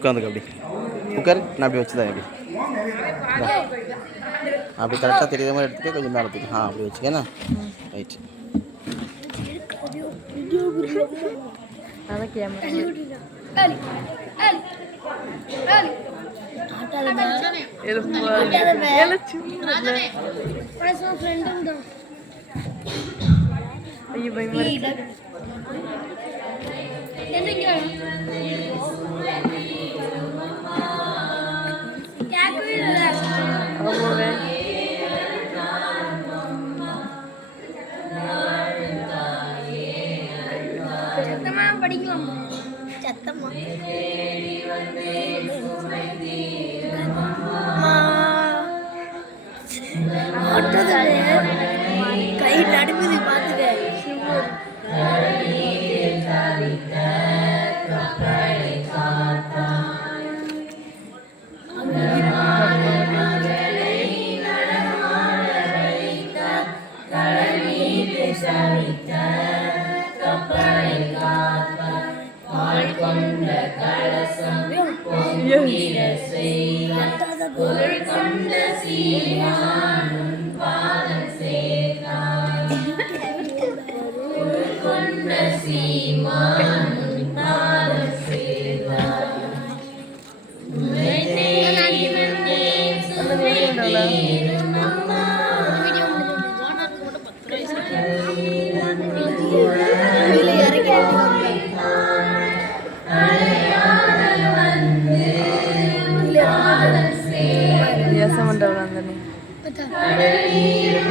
உட்காந்துக்க அப்படி உட்காரு. நான் அப்படி வச்சுதான் அப்படி அப்படி கரெக்டாக தெரியாத மாதிரி எடுத்துக்க. கொஞ்சம் மேலே தூக்கி அப்படி வச்சுக்கேண்ணா. ரைட். படிக்கலாம் சத்தமா கை நடுங்குது பாத்துக்க.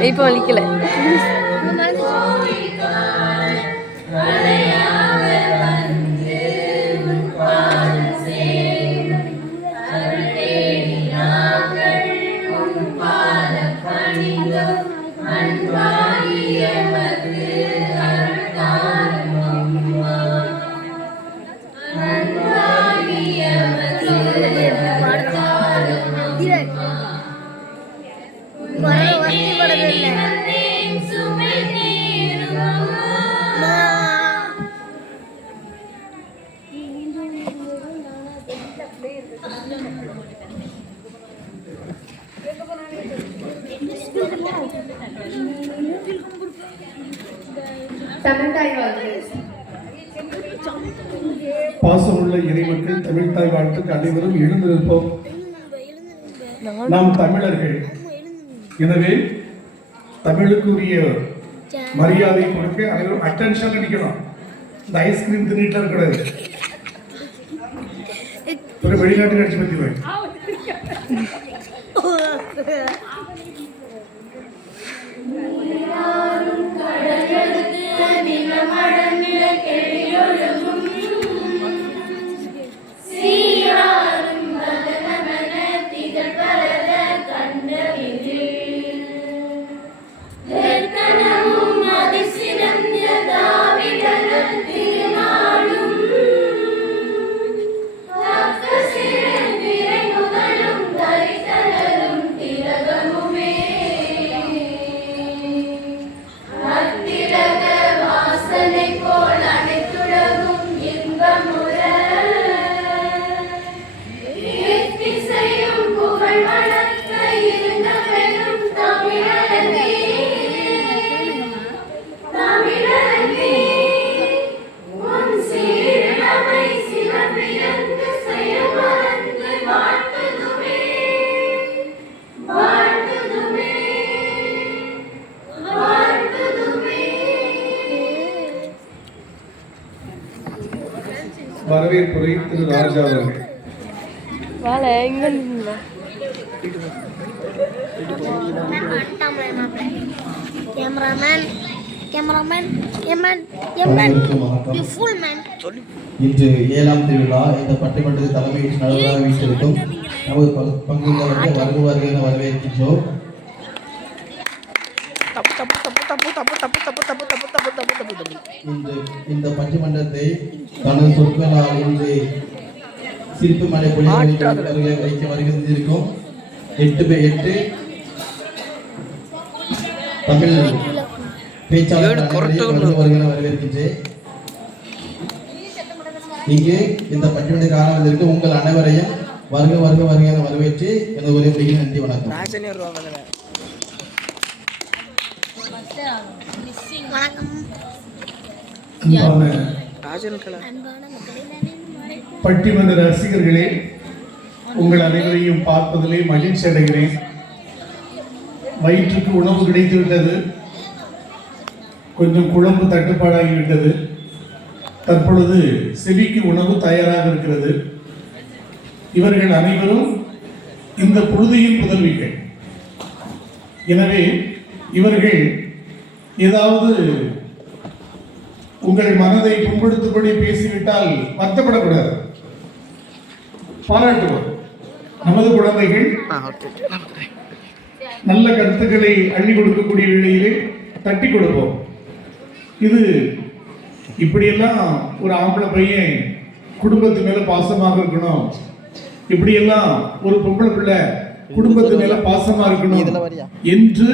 இப்போ வலிக்கல. பாசமுள்ள இறைமக்கள், தமிழ் தாய் வாழ்த்துக்கு அனைவரும் எழுந்து நிற்போம். நாம் தமிழர்கள், எனவே தமிழுக்குரிய மரியாதை கொடுக்க அனைவரும் அட்டென்ஷன் அடிக்கணும். இந்த ஐஸ்கிரீம் தின்னுட்டு இருக்கக்கூடாது. ஒரு வெளிநாட்டு கட்சி பத்தி போய் வரவேற்புரை திரு ராஜா அவர்கள். இன்று 7ஆம் திருவிழா இந்த பட்டிமன்றத்தை தலைமையேற்று நல்லதாக வீட்டிற்கும் நமது பங்குதாரர்கள் வருவார்கள் என வரவேற்கின்றோம். இந்த பட்டிமன்றத்தை தனது சொற்களால் இன்று சிரிப்பு மலை வைக்க வருகின்றிருக்கும் 8 தமிழ் பேச்சாளர் வரவேற்கின்றேன். இங்கே இந்த பட்டிமன்ற காணொலிக்கு உங்கள் அனைவரையும் வருக வருக வருக என வரவேற்று எனது உரை முடிகிறேன். நன்றி, வணக்கம். அன்பான மக்களே, பட்டிமன்ற ரசிகர்களே, உங்கள் அனைவரையும் பார்ப்பதிலே மகிழ்ச்சி அடைகிறேன். வயிற்றுக்கு உணவு கிடைத்து விட்டது, கொஞ்சம் குழம்பு தட்டுப்பாடாகிவிட்டது. தற்பொழுது செவிக்கு உணவு தயாராக இருக்கிறது. இவர்கள் அனைவரும் இந்த புழுதியின் புதல்விகள். எனவே இவர்கள் ஏதாவது உங்கள் மனதை புண்படுத்தும்படி பேசிவிட்டால் வருத்தப்படக்கூடாது, பாராட்டுவோம். நமது குழந்தைகள் நல்ல கருத்துக்களை அள்ளி கொடுக்கக்கூடிய வேளையிலே தட்டி கொடுப்போம். இது இப்படியெல்லாம் ஒரு ஆம்பளை பையன் குடும்பத்து மேல பாசமாக இருக்கணும், இப்படியெல்லாம் ஒரு பொம்பளை பிள்ளை குடும்பத்து மேல பாசமா இருக்கணும் என்று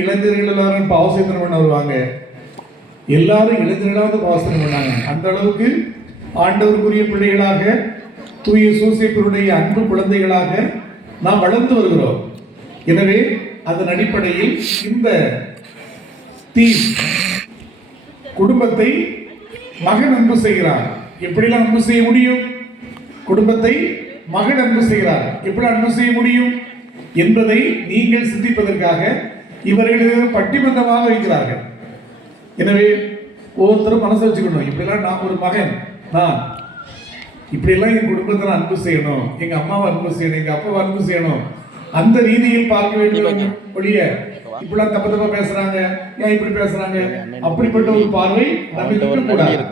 இளைஞர்கள் எல்லாரும் பாவசேத்தனம் பண்ண வருவாங்க. எல்லாரும் இளைஞர்களாவது பாவசனம் பண்ணாங்க. அந்த அளவுக்கு ஆண்டவருக்குரிய பிள்ளைகளாக, தூய சூசைப்பருடைய அன்பு குழந்தைகளாக நாம் வளர்ந்து வருகிறோம். எனவே அதன் அடிப்படையில் இந்த குடும்பத்தை மகன் அன்பு செய்கிறார். எப்படிலாம் அன்பு செய்ய முடியும்? குடும்பத்தை மகன் அன்பு செய்கிறார், எப்படி அன்பு செய்ய முடியும் என்பதை நீங்கள் சிந்திப்பதற்காக இவர்கள் பட்டிமன்றமாக வைக்கிறார்கள். எனவே ஒவ்வொருத்தரும் மனசு வச்சுக்கணும், இப்படிலாம் நான் ஒரு மகன், நான் இப்படியெல்லாம் என் குடும்பத்தில் அன்பு செய்யணும், எங்க அம்மாவை அன்பு செய்யணும், எங்க அப்பாவை அன்பு செய்யணும், அந்த ரீதியில் பார்க்க வேண்டும். ஒழிய இப்படிலாம் தப்பு தப்பா பேசுறாங்க, ஏன் இப்படி பேசுறாங்க, அப்படிப்பட்ட ஒரு பார்வை நமக்கு கூடாது.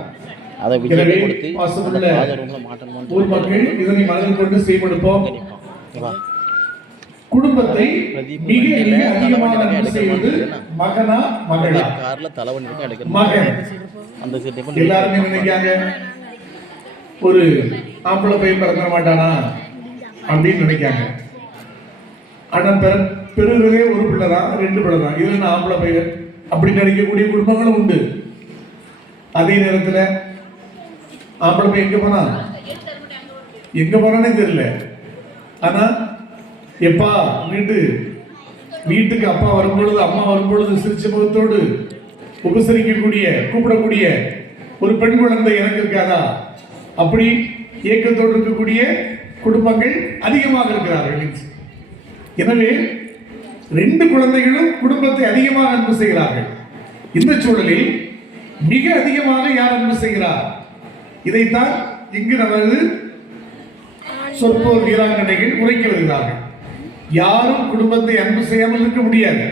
எனவே பாசமுள்ள ஊர் மக்கள் இதனை மனதில் கொண்டு செய்யப்படுப்போம். குடும்பத்தை மிக மிக அதிகமாக அன்பு செய்வது மகனா மகளா? மகன். எல்லாருமே நினைக்காங்க ஒரு ஆம்பளை பையன் பிறக்க மாட்டானா அப்படின்னு நினைக்காங்க. ஆனா பெறுவதே ஒரு பிள்ளை தான், 2 பிள்ளை தான், இதுல நான் ஆம்பளை பையன் அப்படி நினைக்கக்கூடிய குடும்பங்களும் உண்டு. அதே நேரத்தில் ஆம்பளை பையன் எங்க போனானே தெரியல. ஆனா எப்பா வீட்டுக்கு அப்பா வரும்பொழுது, அம்மா வரும்பொழுது சிரிச்ச முகத்தோடு உபசரிக்கக்கூடிய, கூப்பிடக்கூடிய ஒரு பெண் குழந்தை எனக்கு இருக்காதா? அப்படி ஏக்கத்தோடு இருக்கக்கூடிய குடும்பங்கள் அதிகமாக இருக்கிறார்கள். எனவே 2 குழந்தைகளும் குடும்பத்தை அதிகமாக அன்பு செய்கிறார்கள். இந்த சூழலில் மிக அதிகமாக யார் அன்பு செய்கிறார்? இதைத்தான் இங்கு நமது சொற்போர் வீராங்கனைகள் உரைக்க வருகிறார்கள். யாரும் குடும்பத்தை அன்பு செய்யாமல் இருக்க முடியாது.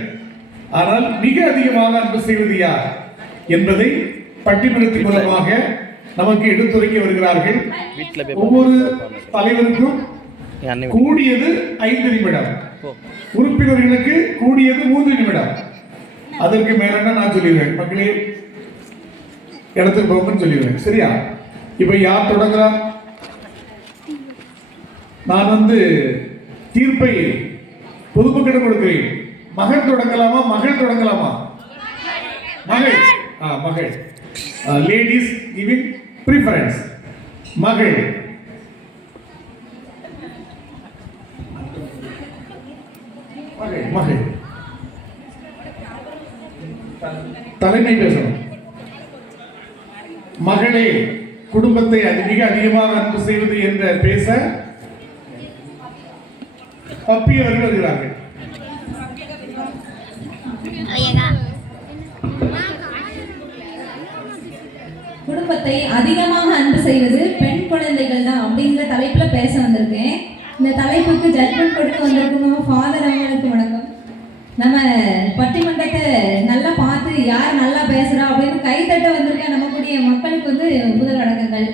ஆனால் மிக அதிகமாக அன்பு செய்வது யார் என்பதை பட்டிமன்றத்தின் மூலமாக நமக்கு எடுத்துரைக்க வருகிறார்கள். ஒவ்வொரு தலைவருக்கும் கூடியது 5 நிமிடம், உறுப்பினர்களுக்கு கூடியது 3 நிமிடம். அதற்கு மேல நான் சொல்லிடுவேன், மக்களே இடத்துக்கு போகணும்னு சொல்லிடுவேன். சரியா? இப்ப யார் தொடங்குறா? நான் தீர்ப்பை பொதுமக்களிடம் கொடுக்கிறேன். மகன் தொடங்கலாமா, மகள் தொடங்கலாமா? மகள். மகள். Ladies giving preference. மகள். மகள் தலைமை பேசணும். மகளே குடும்பத்தை மிக அதிகமாக அன்பு செய்வது என்ற பேச தப்பியவர்கள் வருகிறார்கள். குடும்பத்தை அதிகமாக அன்பு செய்வது பெண் குழந்தைகள் தான் அப்படிங்கிற தலைப்புல பேச வந்திருக்கேன். இந்த தலைப்புக்கு ஜட்மெண்ட் கொடுக்க வந்திருக்கணும் ஃபாதர் அவங்களுக்கு வணக்கம். நம்ம பட்டிமன்றத்தை நல்லா பார்த்து யார் நல்லா பேசுறா அப்படின்னு கைத்தட்ட வந்திருக்க நம்மக்கூடிய மக்களுக்கு முதல் வணக்கங்கள்.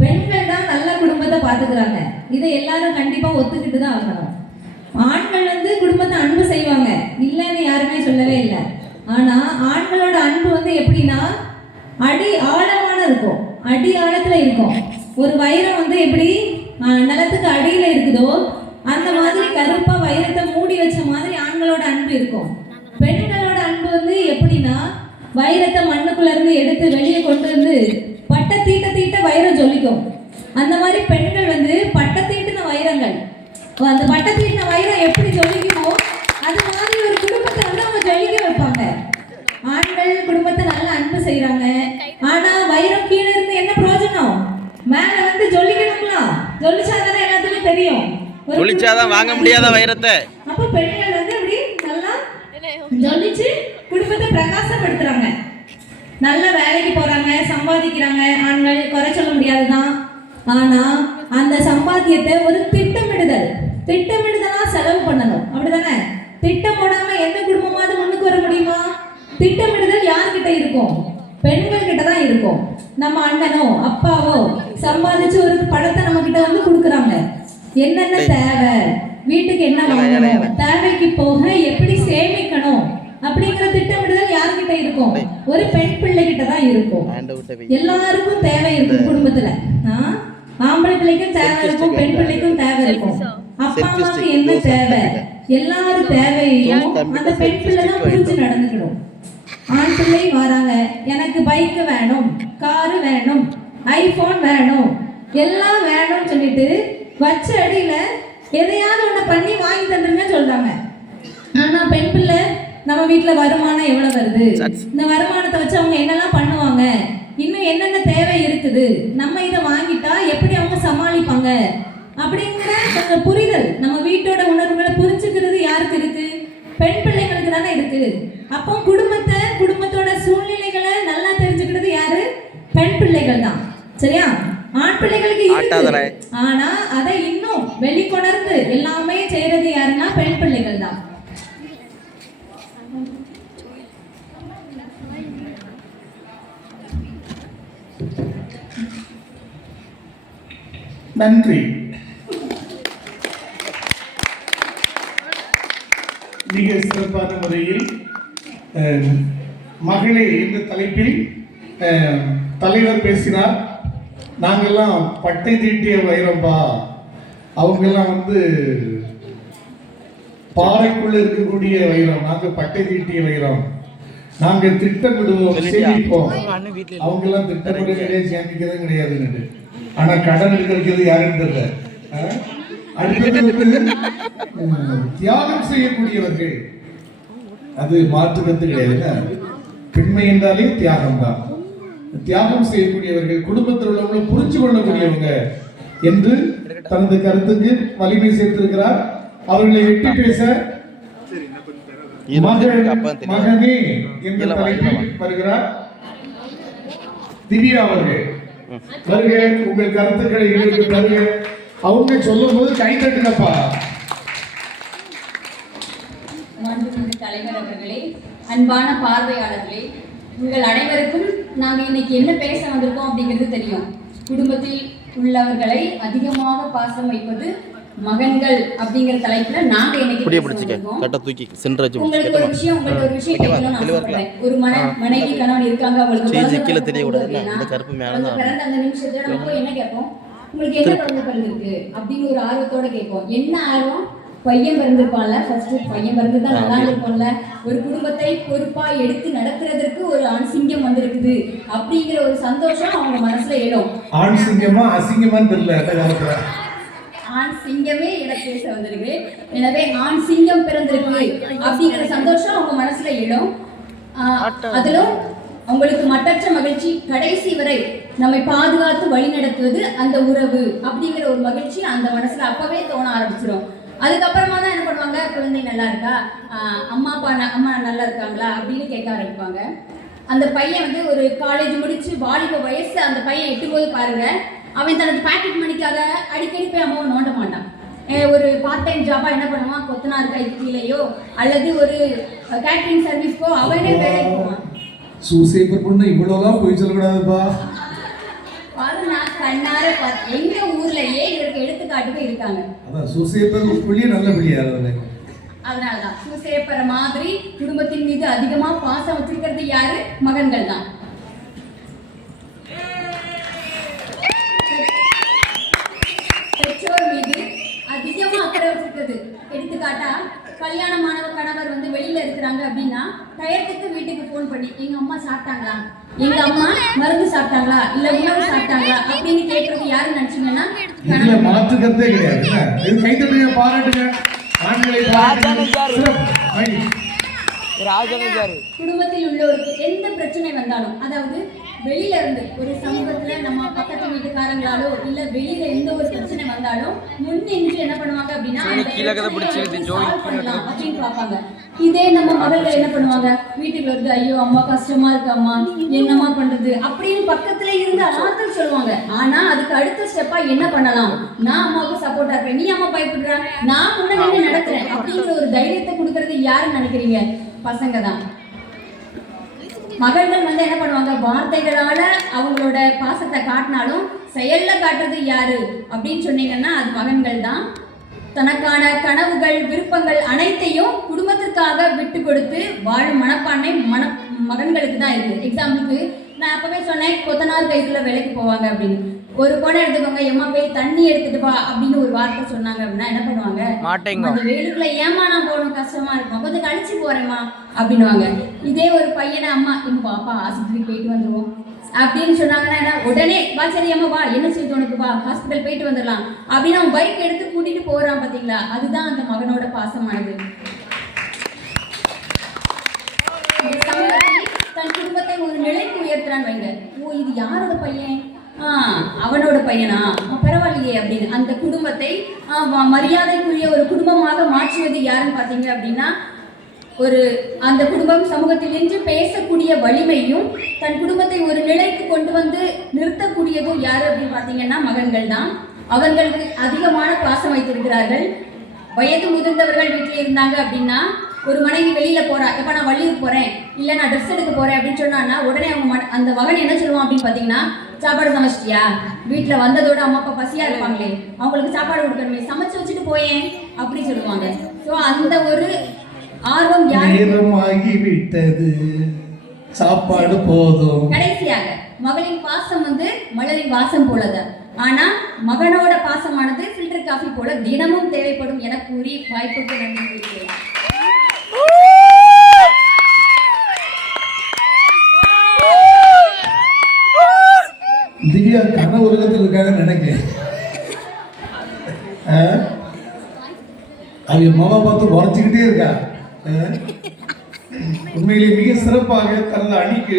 பெண்கள் தான் நல்ல குடும்பத்தை பார்த்துக்கிறாங்க, இதை எல்லாரும் கண்டிப்பா ஒத்துக்கிட்டு தான் ஆகணும். ஆண்கள் குடும்பத்தை அன்பு செய்வாங்க, இல்லைன்னு யாருமே சொல்லவே இல்லை. ஆனா ஆண்களோட அன்பு எப்படின்னா அடி ஆழமான இருக்கும், அடி ஆழத்துல இருக்கும். ஒரு வைரம் எப்படி நிலத்துக்கு அடியில இருக்குதோ அந்த மாதிரி கருப்பா வைரத்தை மூடி வச்ச மாதிரி ஆண்களோட அன்பு இருக்கும். பெண்களோட அன்பு எப்படின்னா வைரத்தை மண்ணுக்குள்ள இருந்து எடுத்து வெளியே கொண்டு வந்து பட்டை தீட்ட தீட்ட வைரம் ஜொலிக்கும். அந்த மாதிரி பெண்கள் வந்து பட்டை தீட்டின வைரங்கள். அந்த பட்டை தீட்டின வைரம் எப்படி ஜொலிக்குமோ அது மாதிரி ஒரு குடும்பத்தை வந்து அவங்க ஜொலிக்க வைப்பாங்க. ஆண்கள் குடும்பத்தை நல்லா அன்பு செய்யறாங்க. ஆனா வைரம் கீழே இருந்து என்ன பிரயோஜனம்? மேல வந்து ஜொலிக்கணுங்களா? ஜொலிச்சாதானே எல்லாத்துக்கும் தெரியும். ஜொலிச்சாதான் வாங்க முடியாத வைரத்தை. அப்ப பெண்கள் வந்து அப்படி நல்லா ஜொலிச்சு குடும்பத்தை பிரகாசப்படுத்துறாங்க. நல்ல வேலைக்கு போறாங்க, சம்பாதிக்கிறாங்க. ஆண்கள் குறை சொல்ல முடியாதுதான். ஆனா அந்த சம்பாத்தியத்தை ஒரு திட்டமிடுதலா செலவு பண்ணணும். அப்படிதானே? திட்டம் போடாம எந்த குடும்பமாவது முன்னுக்கு வர முடியுமா? திட்டமிடுதல் யார்கிட்ட இருக்கும்? பெண்கள் கிட்ட தான் இருக்கும். நம்ம அண்ணனோ அப்பாவோ சம்பாதிச்சு ஒரு பணத்தை நம்ம கிட்ட வந்து கொடுக்குறாங்க. என்னென்ன தேவை, வீட்டுக்கு என்ன வாங்கணும், தேவைக்கு போக எப்படி சேமிக்கணும் அப்படிங்கிற திட்டமிடுதல் யார்கிட்ட இருக்கும்? ஒரு பெண் பிள்ளை கிட்ட தான் இருக்கும். எல்லாருக்கும் தேவை இருக்கும் குடும்பத்துல. ஆம்பளை பிள்ளைக்கும் தேவை இருக்கும், பெண் பிள்ளைக்கும் தேவை இருக்கும். அப்பா அம்மாவுக்கு என்ன தேவை, எல்லாரும் தேவையையும் அந்த பெண் பிள்ளை தான் புரிஞ்சு நடந்துக்கணும். ஆண் பிள்ளை வராங்க, எனக்கு பைக்கு வேணும், காரு வேணும், ஐபோன் வேணும், எல்லாம் வேணும்னு சொல்லிட்டு வச்ச அடியில எதையாவது ஒண்ணு பண்ணி வாங்கி தந்துருங்க சொல்றாங்க. ஆனா பெண் பிள்ளை நம்ம வீட்டுல வருமானம் எவ்வளவு வருது, இந்த வருமானத்தை வச்சு அவங்க என்னெல்லாம் பண்ணுவாங்க, இன்னும் என்னென்ன தேவை இருக்குது, நம்ம இதை வாங்கிட்டா எப்படி அவங்க சமாளிப்பாங்க அப்படிங்கிற கொஞ்சம் புரிதல், நம்ம வீட்டோட உணர்வுகளை புரிஞ்சுக்கிறது யாருக்கு இருக்கு? பெண் பிள்ளைங்களுக்கு தானே இருக்கு. அப்போ குடும்பத்தோட சூழ்நிலைகளை நல்லா தெரிஞ்சுக்கிறது யாரு? பெண் பிள்ளைகள் தான். சரியா? ஆண் பிள்ளைகளுக்கு இருக்கு, ஆனா அதை இன்னும் வெளிக்கொணர்ந்து எல்லாமே செய்யறது யாருன்னா பெண் பிள்ளைகள் தான். நன்றி. மிக சிறப்பான முறையில் மகளே இந்த தலைப்பில் தலைவர் பேசினார். நாங்கெல்லாம் பட்டை தீட்டிய வைரம்பா, அவங்கெல்லாம் வந்து பாறைக்குள்ள இருக்கக்கூடிய வைரம், நாங்க பட்டை தீட்டிய வைரம், நாங்க திட்டமிடுவோம், சேமிப்போம். அவங்க எல்லாம் திட்டமிட கிடையாது, சேமிக்கிறதும் கிடையாது. ஆனா கடன் எடுக்கிறது யாருன்னு தெரியல. அடுத்தது தியாகம் செய்யக்கூடியவர்கள், அது மாற்றுக்கிறது கிடையாது. பெண்மை என்றாலே தியாகம் தான். தியாகம் செய்யக்கூடியவர்கள், குடும்பத்தில் உள்ளவங்களை புரிஞ்சு கொள்ளக்கூடியவங்க என்று தனது கருத்துக்கு வலிமை சேர்த்திருக்கிறார். அவர்களை வெட்டி பேச மகனே என்ற தலைப்பில் வருகிறார் திவ்யா அவர்கள். வருக, உங்கள் கருத்துக்களை எங்களுக்கு தருக. அவங்க சொல்லும் போது கை தட்டுங்கப்பா. மாண்புமிகு தலைவர் அவர்களே, அன்பான பார்வையாளர்களே, உங்கள் அனைவருக்கும் நாங்கள் இன்னைக்கு என்ன பேச வந்திருக்கோம் அப்படிங்கிறது தெரியும். குடும்பத்தில் உள்ளவர்களை அதிகமாக பாசம் வைப்பது மகன்கள் அப்படிங்கிற தலைப்புல நாங்க இன்னைக்கு உங்களுக்கு ஒரு விஷயம் கேட்கணும்னு ஆசைப்படுறேன். ஒரு மனைவி கணவன் இருக்காங்க, அவங்களுக்கு பிறந்த அந்த நிமிஷத்துல நம்ம போய் என்ன கேட்போம்? உங்களுக்கு என்ன குழந்தை பிறந்திருக்கு அப்படின்னு ஒரு ஆர்வத்தோட கேட்போம். என்ன ஆர்வம்? பையன் பிறந்திருப்பான்ல, ஃபர்ஸ்ட் பையன் பிறந்துதான் நல்லா இருக்கும்ல, ஒரு குடும்பத்தை பொறுப்பா எடுத்து நடத்துறதுக்கு ஒரு ஆண் சிங்கம் வந்திருக்குது அப்படிங்கிற ஒரு சந்தோஷம் அவங்க மனசுல எழும். ஆண் சிங்கமா அசிங்கமான்னு தெரியல, ஆண் சிங்கமே என பேச வந்திருக்கு. எனவே ஆண் சிங்கம் பிறந்திருக்கு அப்படிங்கிற சந்தோஷம் அவங்க மனசுல எழும். அதிலும் அவங்களுக்கு மட்டற்ற மகிழ்ச்சி. கடைசி வரை நம்மை பாதுகாத்து வழி நடத்துவது அந்த உறவு அப்படிங்கிற ஒரு மகிழ்ச்சி அந்த மனசுல அப்பவே தோண ஆரம்பிச்சிடும். அதுக்கப்புறமா தான் என்ன பண்ணுவாங்க? குழந்தை நல்லா இருக்கா, அம்மா நல்லா இருக்காங்களா அப்படின்னு கேட்க ஆரம்பிப்பாங்க. அந்த பையன் வந்து ஒரு காலேஜ் முடிச்சு வாலிப வயசு அந்த பையன் எட்டும்போது பாருங்க, அவன் தனது பாக்கெட் மணிக்காக அடிக்கடி போய் அம்மாவை நோண்ட மாட்டான். ஒரு பார்ட் டைம் ஜாபா என்ன பண்ணுவான்? கொத்தனார் கை கீழேயோ அல்லது ஒரு கேட்டரிங் சர்வீஸ்க்கோ அவனே வேலைக்கு போவான். சூசேப்பர் பொண்ணு இவ்வளோலாம் போய் சொல்லக்கூடாதுப்பா. நான் கண்ணார எங்க ஊர்லயே இதற்கு எடுத்துக்காட்டுவே இருக்காங்க. அதான் சூசேப்பர் புள்ளியே நல்ல புள்ளியா. அதனாலதான் சூசேப்பர் மாதிரி குடும்பத்தின் மீது அதிகமா பாசம் வச்சிருக்கிறது யாரு? மகன்கள் தான். பெற்றோர் மீது அதிகமா அக்கறை வச்சிருக்கிறது. எடுத்துக்காட்டா கல்யாணமான கணவர் வந்து வெளியில இருக்கிறாங்க அப்படின்னா டயத்துக்கு வீட்டுக்கு ஃபோன் பண்ணி எங்க அம்மா சாப்பிட்டாங்களா, எங்க அம்மா மருந்து சாப்பிட்டாங்களா, இல்ல உணவு சாப்பிட்டாங்களா அப்படின்னு கேட்கறது யாருன்னு நினைச்சீங்கன்னா இதுல மாற்றுக்கிறதே கிடையாது. இது கைத்தட்டுங்க, பாராட்டுங்க. ஆண்களை குடும்பத்தில் உள்ளவருக்கு எந்த பிரச்சனை வந்தாலும், அதாவது வெளியில இருந்து ஒரு சமூகத்துல நம்ம பக்கத்து வீட்டுக்காரங்களாலோ இல்ல வெளியில எந்த ஒரு பிரச்சனை வந்தாலும் முன்னின்று என்ன பண்ணுவாங்க அப்படின்னா அப்படின்னு பார்ப்பாங்க. இதே நம்ம மகள்கள் என்ன பண்ணுவாங்க, வீட்டுக்குள்ள இருந்து ஐயோ அம்மா கஷ்டமா இருக்கு அம்மா என்னம்மா பண்றது அப்படின்னு பக்கத்துல இருந்து ஆறுதல் சொல்லுவாங்க. ஆனா அதுக்கு அடுத்த ஸ்டெப்பா என்ன பண்ணலாம், நான் அம்மாவுக்கு சப்போர்ட்டா இருப்பேன், நீ அம்மா பயப்படுற, நான் முன்னாடி நடக்கிறேன் அப்படிங்கிற ஒரு தைரியத்தை கொடுக்கறது யாருன்னு நினைக்கிறீங்க? பசங்க தான். மகள்கள் வந்து என்ன பண்ணுவாங்க, வார்த்தைகளால அவங்களோட பாசத்தை காட்டினாலும் செயல்ல காட்டுறது யாரு அப்படின்னு சொன்னீங்கன்னா அது மகன்கள் தான். தனக்கான கனவுகள் விருப்பங்கள் அனைத்தையும் குடும்பத்திற்காக விட்டு கொடுத்து வாழும் மனப்பான்மை மகன்களுக்கு தான் இருக்கு. எக்ஸாம்பிளுக்கு நான் அப்பவே சொன்னேன், கொத்தனார் கைக்குள்ள வேலைக்கு போவாங்க அப்படின்னு. ஒரு பொண்ணை எடுத்துக்கோங்க, எம்மா போய் தண்ணி எடுத்துட்டு வா அப்படின்னு ஒரு வார்த்தை சொன்னாங்க அப்படின்னா என்ன பண்ணுவாங்க, அந்த வெயிலுக்குள்ள ஏமா நான் போகணும் கஷ்டமா இருக்கும், கொஞ்சம் கழிச்சு போறேம்மா அப்படின்னுவாங்க. இதே ஒரு பையனை அம்மா எங்க பாப்பா ஆஸ்பத்திரிக்கு போயிட்டு வந்துருவோம் அப்படின்னு சொன்னாங்கன்னா என்ன, உடனே வா சரி அம்மா வா என்ன செய்து உனக்கு வா ஹாஸ்பிட்டல் போயிட்டு வந்துடலாம் அப்படின்னு அவன் பைக் எடுத்து கூட்டிட்டு போறான். பாத்தீங்களா, அதுதான் அந்த மகனோட பாசமானது. தன் குடும்பத்தை ஒரு நிலைக்கு உயர்த்துறான்னு வைங்க, ஓ இது யாரோட பையன், அவனோட பையனா, பரவாயில்லையே அப்படின்னு அந்த குடும்பத்தை மரியாதைக்குரிய ஒரு குடும்பமாக மாற்றுவது யாருன்னு பார்த்தீங்க அப்படின்னா, ஒரு அந்த குடும்பம் சமூகத்தில் நின்று பேசக்கூடிய வலிமையும் தன் குடும்பத்தை ஒரு நிலைக்கு கொண்டு வந்து நிறுத்தக்கூடியதும் யாரு அப்படின்னு பார்த்தீங்கன்னா மகன்கள் தான். அவர்களுக்கு அதிகமான பாசம் வைத்திருக்கிறார்கள். வயது முதிர்ந்தவர்கள் வீட்டில் இருந்தாங்க அப்படின்னா, ஒரு மனைவி வெளியில போறா, இப்ப நான் வள்ளியூர் போறேன் இல்ல நான் ட்ரெஸ் எடுக்க போறேன் அப்படின்னு சொன்னான்னா உடனே அவங்க அந்த மகன் என்ன சொல்லுவான் அப்படின்னு பாத்தீங்கன்னா, சாப்பாடு சமைச்சிட்டியா, வீட்டுல வந்ததோட அம்மா அப்பா பசியா இருப்பாங்களே அவங்களுக்கு சாப்பாடு கொடுக்கணுமே, சமைச்சு வச்சுட்டு போயேன் அப்படி சொல்லுவாங்க. ஸோ அந்த ஒரு ஆர்வம் விட்டது சாப்பாடு போதும். கடைசியாக மகளின் பாசம் வந்து மலரின் வாசம் போலதான். ஆனா மகனோட பாசமானது ஃபில்டர் காஃபி போல தினமும் தேவைப்படும் என கூறி வாய்ப்புக்கு நன்றி கூறுகிறேன். திவ்யா கன உலகத்தில் இருக்காங்க நினைக்கிறேன். அவங்க மாமா பார்த்து உரைச்சிக்கிட்டே இருக்கா. உண்மையிலே மிக சிறப்பாக தனது அணிக்கு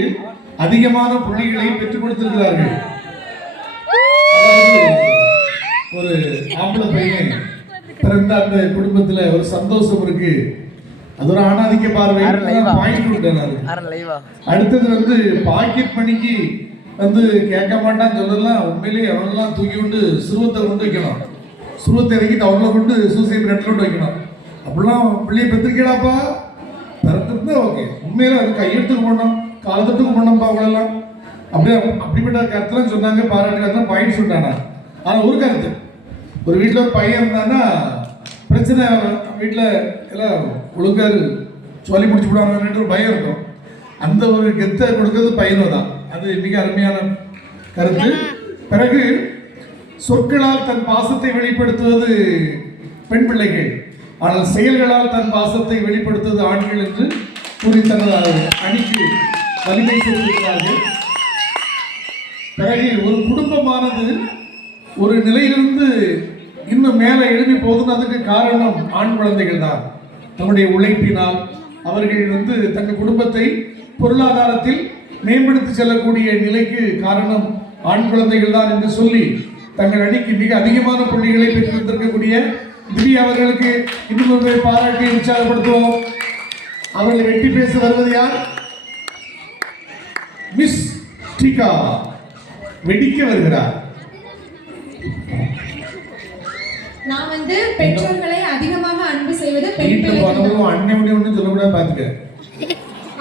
அதிகமான புள்ளிகளை பெற்றுக் கொடுத்திருக்கிறார்கள். ஒரு ஆம்பளை பையன் பிறந்த அந்த குடும்பத்துல ஒரு சந்தோஷம் இருக்கு. அது ஒரு ஆணாதிக்க பார்வை. அடுத்தது வந்து பாக்கெட் மணிக்கு வந்து கேட்க மாட்டான்னு சொல்லலாம். உண்மையிலேயே அவனெல்லாம் தூக்கி கொண்டு சுருவத்தை கொண்டு வைக்கணும், சுருவத்தை இறக்கிட்டு அவங்கள கொண்டு சூசைட் நெட்டில் கொண்டு வைக்கணும். அப்படிலாம் பிள்ளைய பெற்றிருக்கேடாப்பா, பிறந்திருந்தா ஓகே. உண்மையில அது கையெழுத்துக்கு போனோம், காலத்துக்கு போனோம்ப்பா அவங்களெல்லாம். அப்படிப்பட்ட கருத்துலாம் சொன்னாங்க, பாராட்டு கருத்துலாம் பாயிண்ட் சொன்னானா. ஆனால் ஒரு கருத்து, ஒரு வீட்டில் ஒரு பையன் இருந்தான்னா பிரச்சனை, வீட்டில் எல்லாம் ஒழுங்காரு சொல்லி முடிச்சு விடுவாங்கன்னு ஒரு பயம் இருக்கும். அந்த ஒரு கெத்தை கொடுக்கறது பையனோ தான். அது மிக அருமையான கருத்து. பிறகு சொற்களால் தன் பாசத்தை வெளிப்படுத்துவது பெண் பிள்ளைகள், ஆனால் செயல்களால் தன் பாசத்தை வெளிப்படுத்துவது ஆண்கள் என்று கூறி தனது அணிக்கு வலிமை சேர்த்திருக்கிறார்கள். பிறகு ஒரு குடும்பமானது ஒரு நிலையிலிருந்து இன்னும் மேலே எழுதி போகுதுன்னு அதுக்கு காரணம் ஆண் குழந்தைகள் தான். தன்னுடைய உழைப்பினால் அவர்கள் வந்து தங்கள் குடும்பத்தை பொருளாதாரத்தில் மேம்படுத்தி செல்லக்கூடிய நிலைக்கு காரணம் ஆண் குழந்தைகள் தான் என்று சொல்லி தங்கள் அணிக்கு மிக அதிகமான புள்ளிகளை பெற்றிருந்திருக்கக்கூடிய திவ்யா அவர்களுக்கு இன்னும் ஒரு பாராட்டி உற்சாகப்படுத்துவோம். அவர்கள் வெற்றி பேச வருவது யார்? மிஸ் ஸ்ரீகா வெடிக்க வருகிறார். நான் வந்து பெற்றோர்களை அதிகமாக அன்பு செய்வது பெண் சொல்லக்கூடாது பாத்துக்க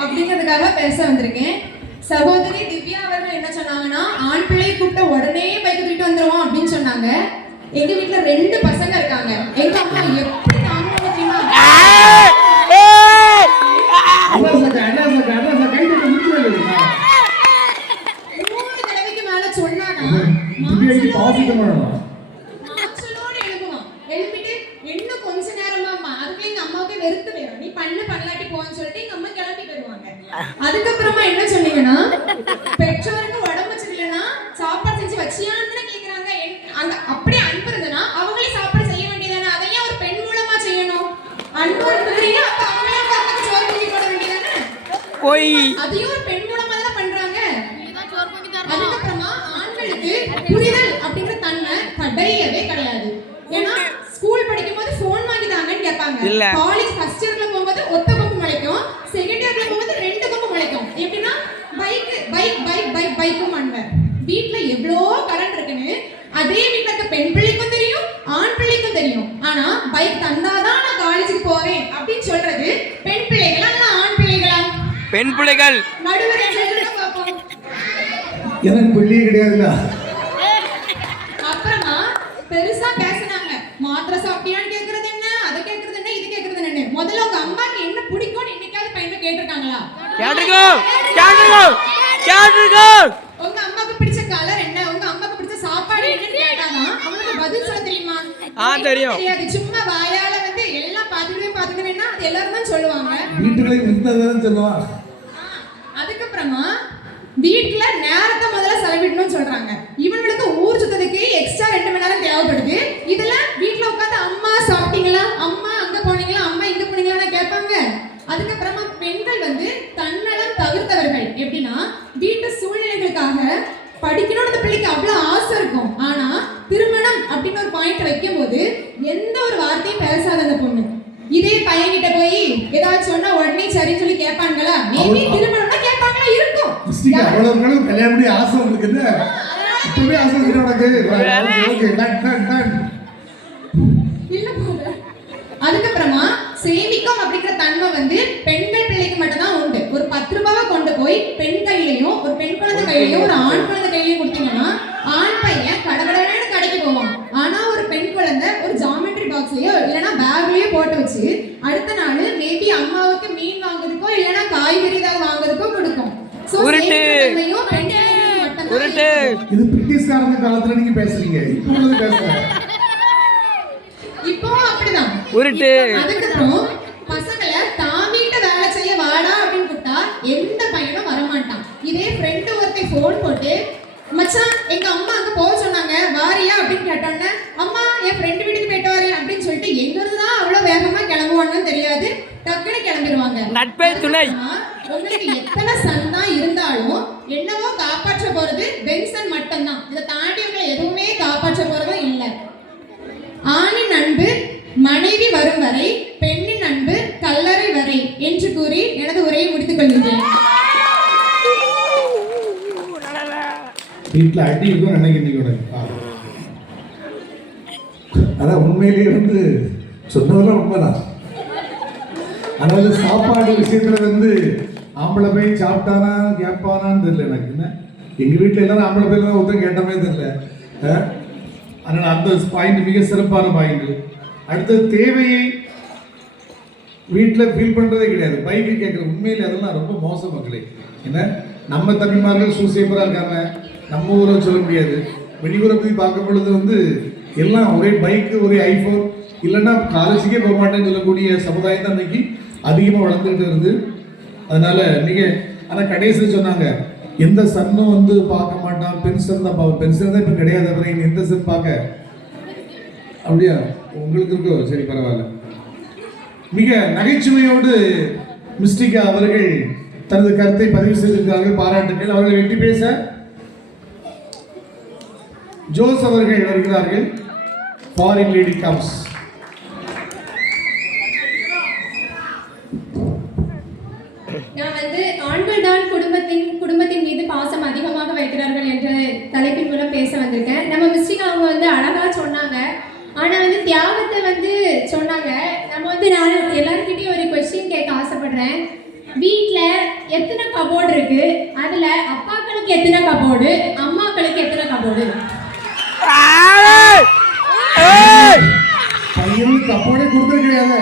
அப்படிங்கிறதுக்காக பேச வந்திருக்கேன். சகோதரி திவ்யா அவர்கள் என்ன சொன்னாங்கன்னா, ஆண் பிள்ளை கூப்பிட்ட உடனே பைக் தூக்கிட்டு வந்துருவோம் அப்படின்னு சொன்னாங்க. எங்க வீட்டுல 2 பசங்க இருக்காங்க. எங்க அம்மா எப்படி தாங்குவாங்க தெரியுமா? 3 தடவைக்கு மேல சொன்னானா எழுப்பிட்டு இன்னும் கொஞ்ச நேரமா அதுக்குள்ள எங்க அம்மாவுக்கு வெறுத்து அதுக்கப்புறமா என்ன சொன்னீங்கன்னா பெற்றோருக்கு உடம்பு சரியில்லைன்னா சாப்பாடு செஞ்சு வச்சியான்னு கேக்குறாங்க. அங்க அப்படியே அன்பு இருந்ததுன்னா அவங்களே சாப்பாடு செய்ய வேண்டியதானே, அதையும் ஒரு பெண் மூலமா செய்யணும். அன்பு இருக்கிறீங்க அப்ப அவங்களே பார்த்து சோறு பொங்கி போட வேண்டியதானே, அதையும் ஒரு பெண் மூலமா தானே பண்றாங்க. அதுக்கப்புறமா ஆண்களுக்கு புரிதல் அப்படிங்கிற தன்மை கிடையவே கிடையாது. ஏன்னா ஸ்கூல் படிக்கும் போது போன் வாங்கி தாங்கன்னு கேட்பாங்க. காலேஜ் ஃபர்ஸ்ட் இயர்ல போகும்போது ஒத்த கொம்பு முளைக்கும், செகண்ட் இயர்ல போகும்போது 2 கொம்பு முளைக்கும். எப்படின்னா பைக் பைக் பைக் பைக் பைக்கும் அன்பர். வீட்ல எவ்வளோ கடன் இருக்குன்னு அதே வீட்ல இருக்க பெண் பிள்ளைக்கும் தெரியும், ஆண் பிள்ளைக்கும் தெரியும். ஆனா பைக் தந்தாதான் நான் காலேஜுக்கு போவேன் அப்படின்னு சொல்றது பெண் பிள்ளைகளா இல்ல ஆண் பிள்ளைகளா? பெண் பிள்ளைகள். நடுவரை சொல்லுங்க பாப்போம். எனக்கு பிள்ளையே கிடையாதுல்ல. அப்புறமா பெருசா பேசினாங்க, மாத்திரை சாப்பிட்டியான்னு கேக்குறது என்ன, அதை கேக்குறது என்ன, இது கேக்குறது என்ன. முதல்ல உங்க அம்மாக்கு என்ன பிடிக்கும்னு இன்னைக்காவது பையன் கேட்டிருக்காங்களா? உங்க அம்மாக்கு பிடிச்ச கலர் என்ன, உங்க அம்மாக்கு பிடிச்ச சாப்பாடு என்னன்னு கேட்டாதான் அவங்களுக்கு பதில் சொல்ல தெரியுமா? தெரியாது. சும்மா வாயால வந்து எல்லாம் பாத்துக்கிட்டேன்னா அது எல்லாரும் தான் சொல்லுவாங்க. வீட்டுக்குள்ளே இருந்ததான் சொல்லுவாங்க. அதுக்கப்புறமா வீட்டுல நேரத்தை முதல்ல செலவிடணும்னு சொல்றாங்க. இவங்களுக்கு ஊர் சுத்ததுக்கு எக்ஸ்ட்ரா 2 மணி நேரம் தேவைப்படுது. இதுல வீட்டுல உட்காந்து அம்மா சாப்பிட்டீங்களா, அம்மா அங்க போனீங்களா, அம்மா இங்க போனீங்களா கேட்பாங்க. அதுக்கப்புறமா பெண்கள் வந்து தன்னலம் தவிர்த்தவர்கள். எப்படின்னா வீட்டு சூழ்நிலைகளுக்காக படிக்கணும்னு அந்த பிள்ளைக்கு அவ்வளவு ஆசை இருக்கும். ஆனா திருமணம் அப்படின்னு ஒரு பாயிண்ட் வைக்கும் போது எந்த ஒரு வார்த்தையும் பேசாத அந்த பொண்ணு இதே பையன்கிட்ட போய் ஏதாவது சொன்னா உடனே சரின்னு சொல்லி கேட்பாங்களா? மேபி திருமணம்னா கேட்பாங்களா? இருக்கும். அவ்வளவு கல்யாணம் பண்ணி ஆசை உங்களுக்கு என்ன? இப்பவே ஆசை உனக்கு இல்ல போல. அதுக்கப்புறமா சேமிக்கும் அப்படிங்கிற தன்மை வந்து பெண்கள் பிள்ளைக்கு மட்டும்தான் உண்டு. ஒரு 10 ரூபாவை கொண்டு போய் பெண் கையிலையும் ஒரு பெண் குழந்தை கையிலையும் ஒரு ஆண் குழந்தை கையிலையும் கொடுத்தீங்கன்னா ஆண் பையன் கடகடன்னு கடைக்கு போவான். ஆனா ஒரு பெண் குழந்தை ஒரு ஜாமெட்ரி பாக்ஸ்லயோ இல்லைன்னா பேக்லயோ போட்டு வச்சு அடுத்த நாள் மேபி அம்மாவுக்கு மீன் வாங்குறதுக்கோ இல்லைன்னா காய்கறி ஏதாவது வாங்குறதுக்கோ கொடுக்கும். இது பிரிட்டிஷ்காரங்க காலத்துல நீங்க பேசுறீங்க, இப்போ பேசுறீங்க. இப்போ அப்படிதான். அதுக்கப்புறம் பசங்களை தான் வீட்டை வேலை செய்ய வாடா அப்படின்னு கூப்பிட்டா எந்த பையனும் வரமாட்டான். இதே ஃப்ரெண்டு ஒருத்தன் போன் போட்டு மச்சான் எங்க அம்மா அங்க போக சொன்னாங்க வாரியா அப்படின்னு கேட்டோன்னே அம்மா என் ஃப்ரெண்டு வீட்டுக்கு போயிட்டு வரேன் அப்படின்னு சொல்லிட்டு எங்க இருந்துதான் அவ்வளவு வேகமா கிளம்புவான்னு தெரியாது, டக்குன்னு கிளம்பிடுவாங்க. நட்பே துணை. உங்களுக்கு எத்தனை சன் தான் இருந்தாலும் என்னவோ காப்பாற்ற போறது பென்சன் மட்டும்தான். இதை தாண்டி உங்களை எதுவுமே காப்பாற்ற போறதும் இல்லை. ஆணின் அன்பு மனைவி வரும் வரை, பெண்ணின் அன்பு கல்லறை வரை என்று கூறி எனது உரையை முடித்துக் கொள்கிறேன். வீட்டில் அடி இருக்கும் நினைக்கிறீங்க. அதான் உண்மையிலேயே வந்து சொன்னதெல்லாம் உண்மைதான். அதாவது சாப்பாடு விஷயத்துல வந்து ஆம்பளை போய் சாப்பிட்டானா கேட்பானான்னு தெரியல எனக்கு. என்ன எங்கள் வீட்டில் எல்லாரும் ஆம்பளை பேர் தான் ஒருத்தர் கேட்டமே தெரியல. அதனால் அந்த பாயிண்ட் மிக சிறப்பான பாயிண்ட். அடுத்தது தேவையை வீட்டில் ஃபீல் பண்ணுறதே கிடையாது, பைக்கு கேட்குற. உண்மையில் அதெல்லாம் ரொம்ப மோசம் மக்களே. ஏன்னா நம்ம தமிழ்மார்கள் சூசேப்பராக இருக்காங்க, நம்ம ஊரை சொல்ல முடியாது. வெளியூரை போய் பார்க்கும் பொழுது வந்து எல்லாம் ஒரே பைக்கு ஒரே ஐஃபோன் இல்லைன்னா காலேஜுக்கே போக மாட்டேன்னு சொல்லக்கூடிய சமுதாயம் தான் இன்னைக்கு அதிகமாக வளர்ந்துகிட்டு வருது. அதனால மிக ஆனால் கடைசியில் சொன்னாங்க எந்த சன்னும் வந்து பார்க்க மாட்டான், பென்சன் தான் பார்ப்போம். பென்சன் தான் இப்போ கிடையாது, அப்புறம் எந்த சன் பார்க்க அப்படியா? உங்களுக்கு இருக்கோ? சரி பரவாயில்ல. மிக நகைச்சுவையோடு மிஸ்டிகா அவர்கள் தனது கருத்தை பதிவு செய்திருக்கிறார்கள், பாராட்டுகள். அவர்கள் வெற்றி பேச ஜோஸ் அவர்கள் வருகிறார்கள். Foreign lady comes. நான் வந்து ஆண்கள் தான் குடும்பத்தின் மீது பாசம் அதிகமாக வைக்கிறார்கள் என்ற தலைப்பின் மூலம் பேச வந்திருக்கேன். நம்ம மிஸ்டிகா அவங்க வந்து அழகா சொன்னாங்க, ஆனா வந்து தியாகத்தை வந்து சொன்னாங்க. நம்ம வந்து நான் எல்லாருக்கிட்டையும் ஒரு கொஸ்டின் கேட்க ஆசைப்படுறேன். வீட்டில் எத்தனை கபோர்டு இருக்கு? அதுல அப்பாக்களுக்கு எத்தனை கபோர்டு, அம்மாக்களுக்கு எத்தனை கபோர்டு? கபோர்டே கொடுத்தது கிடையாது.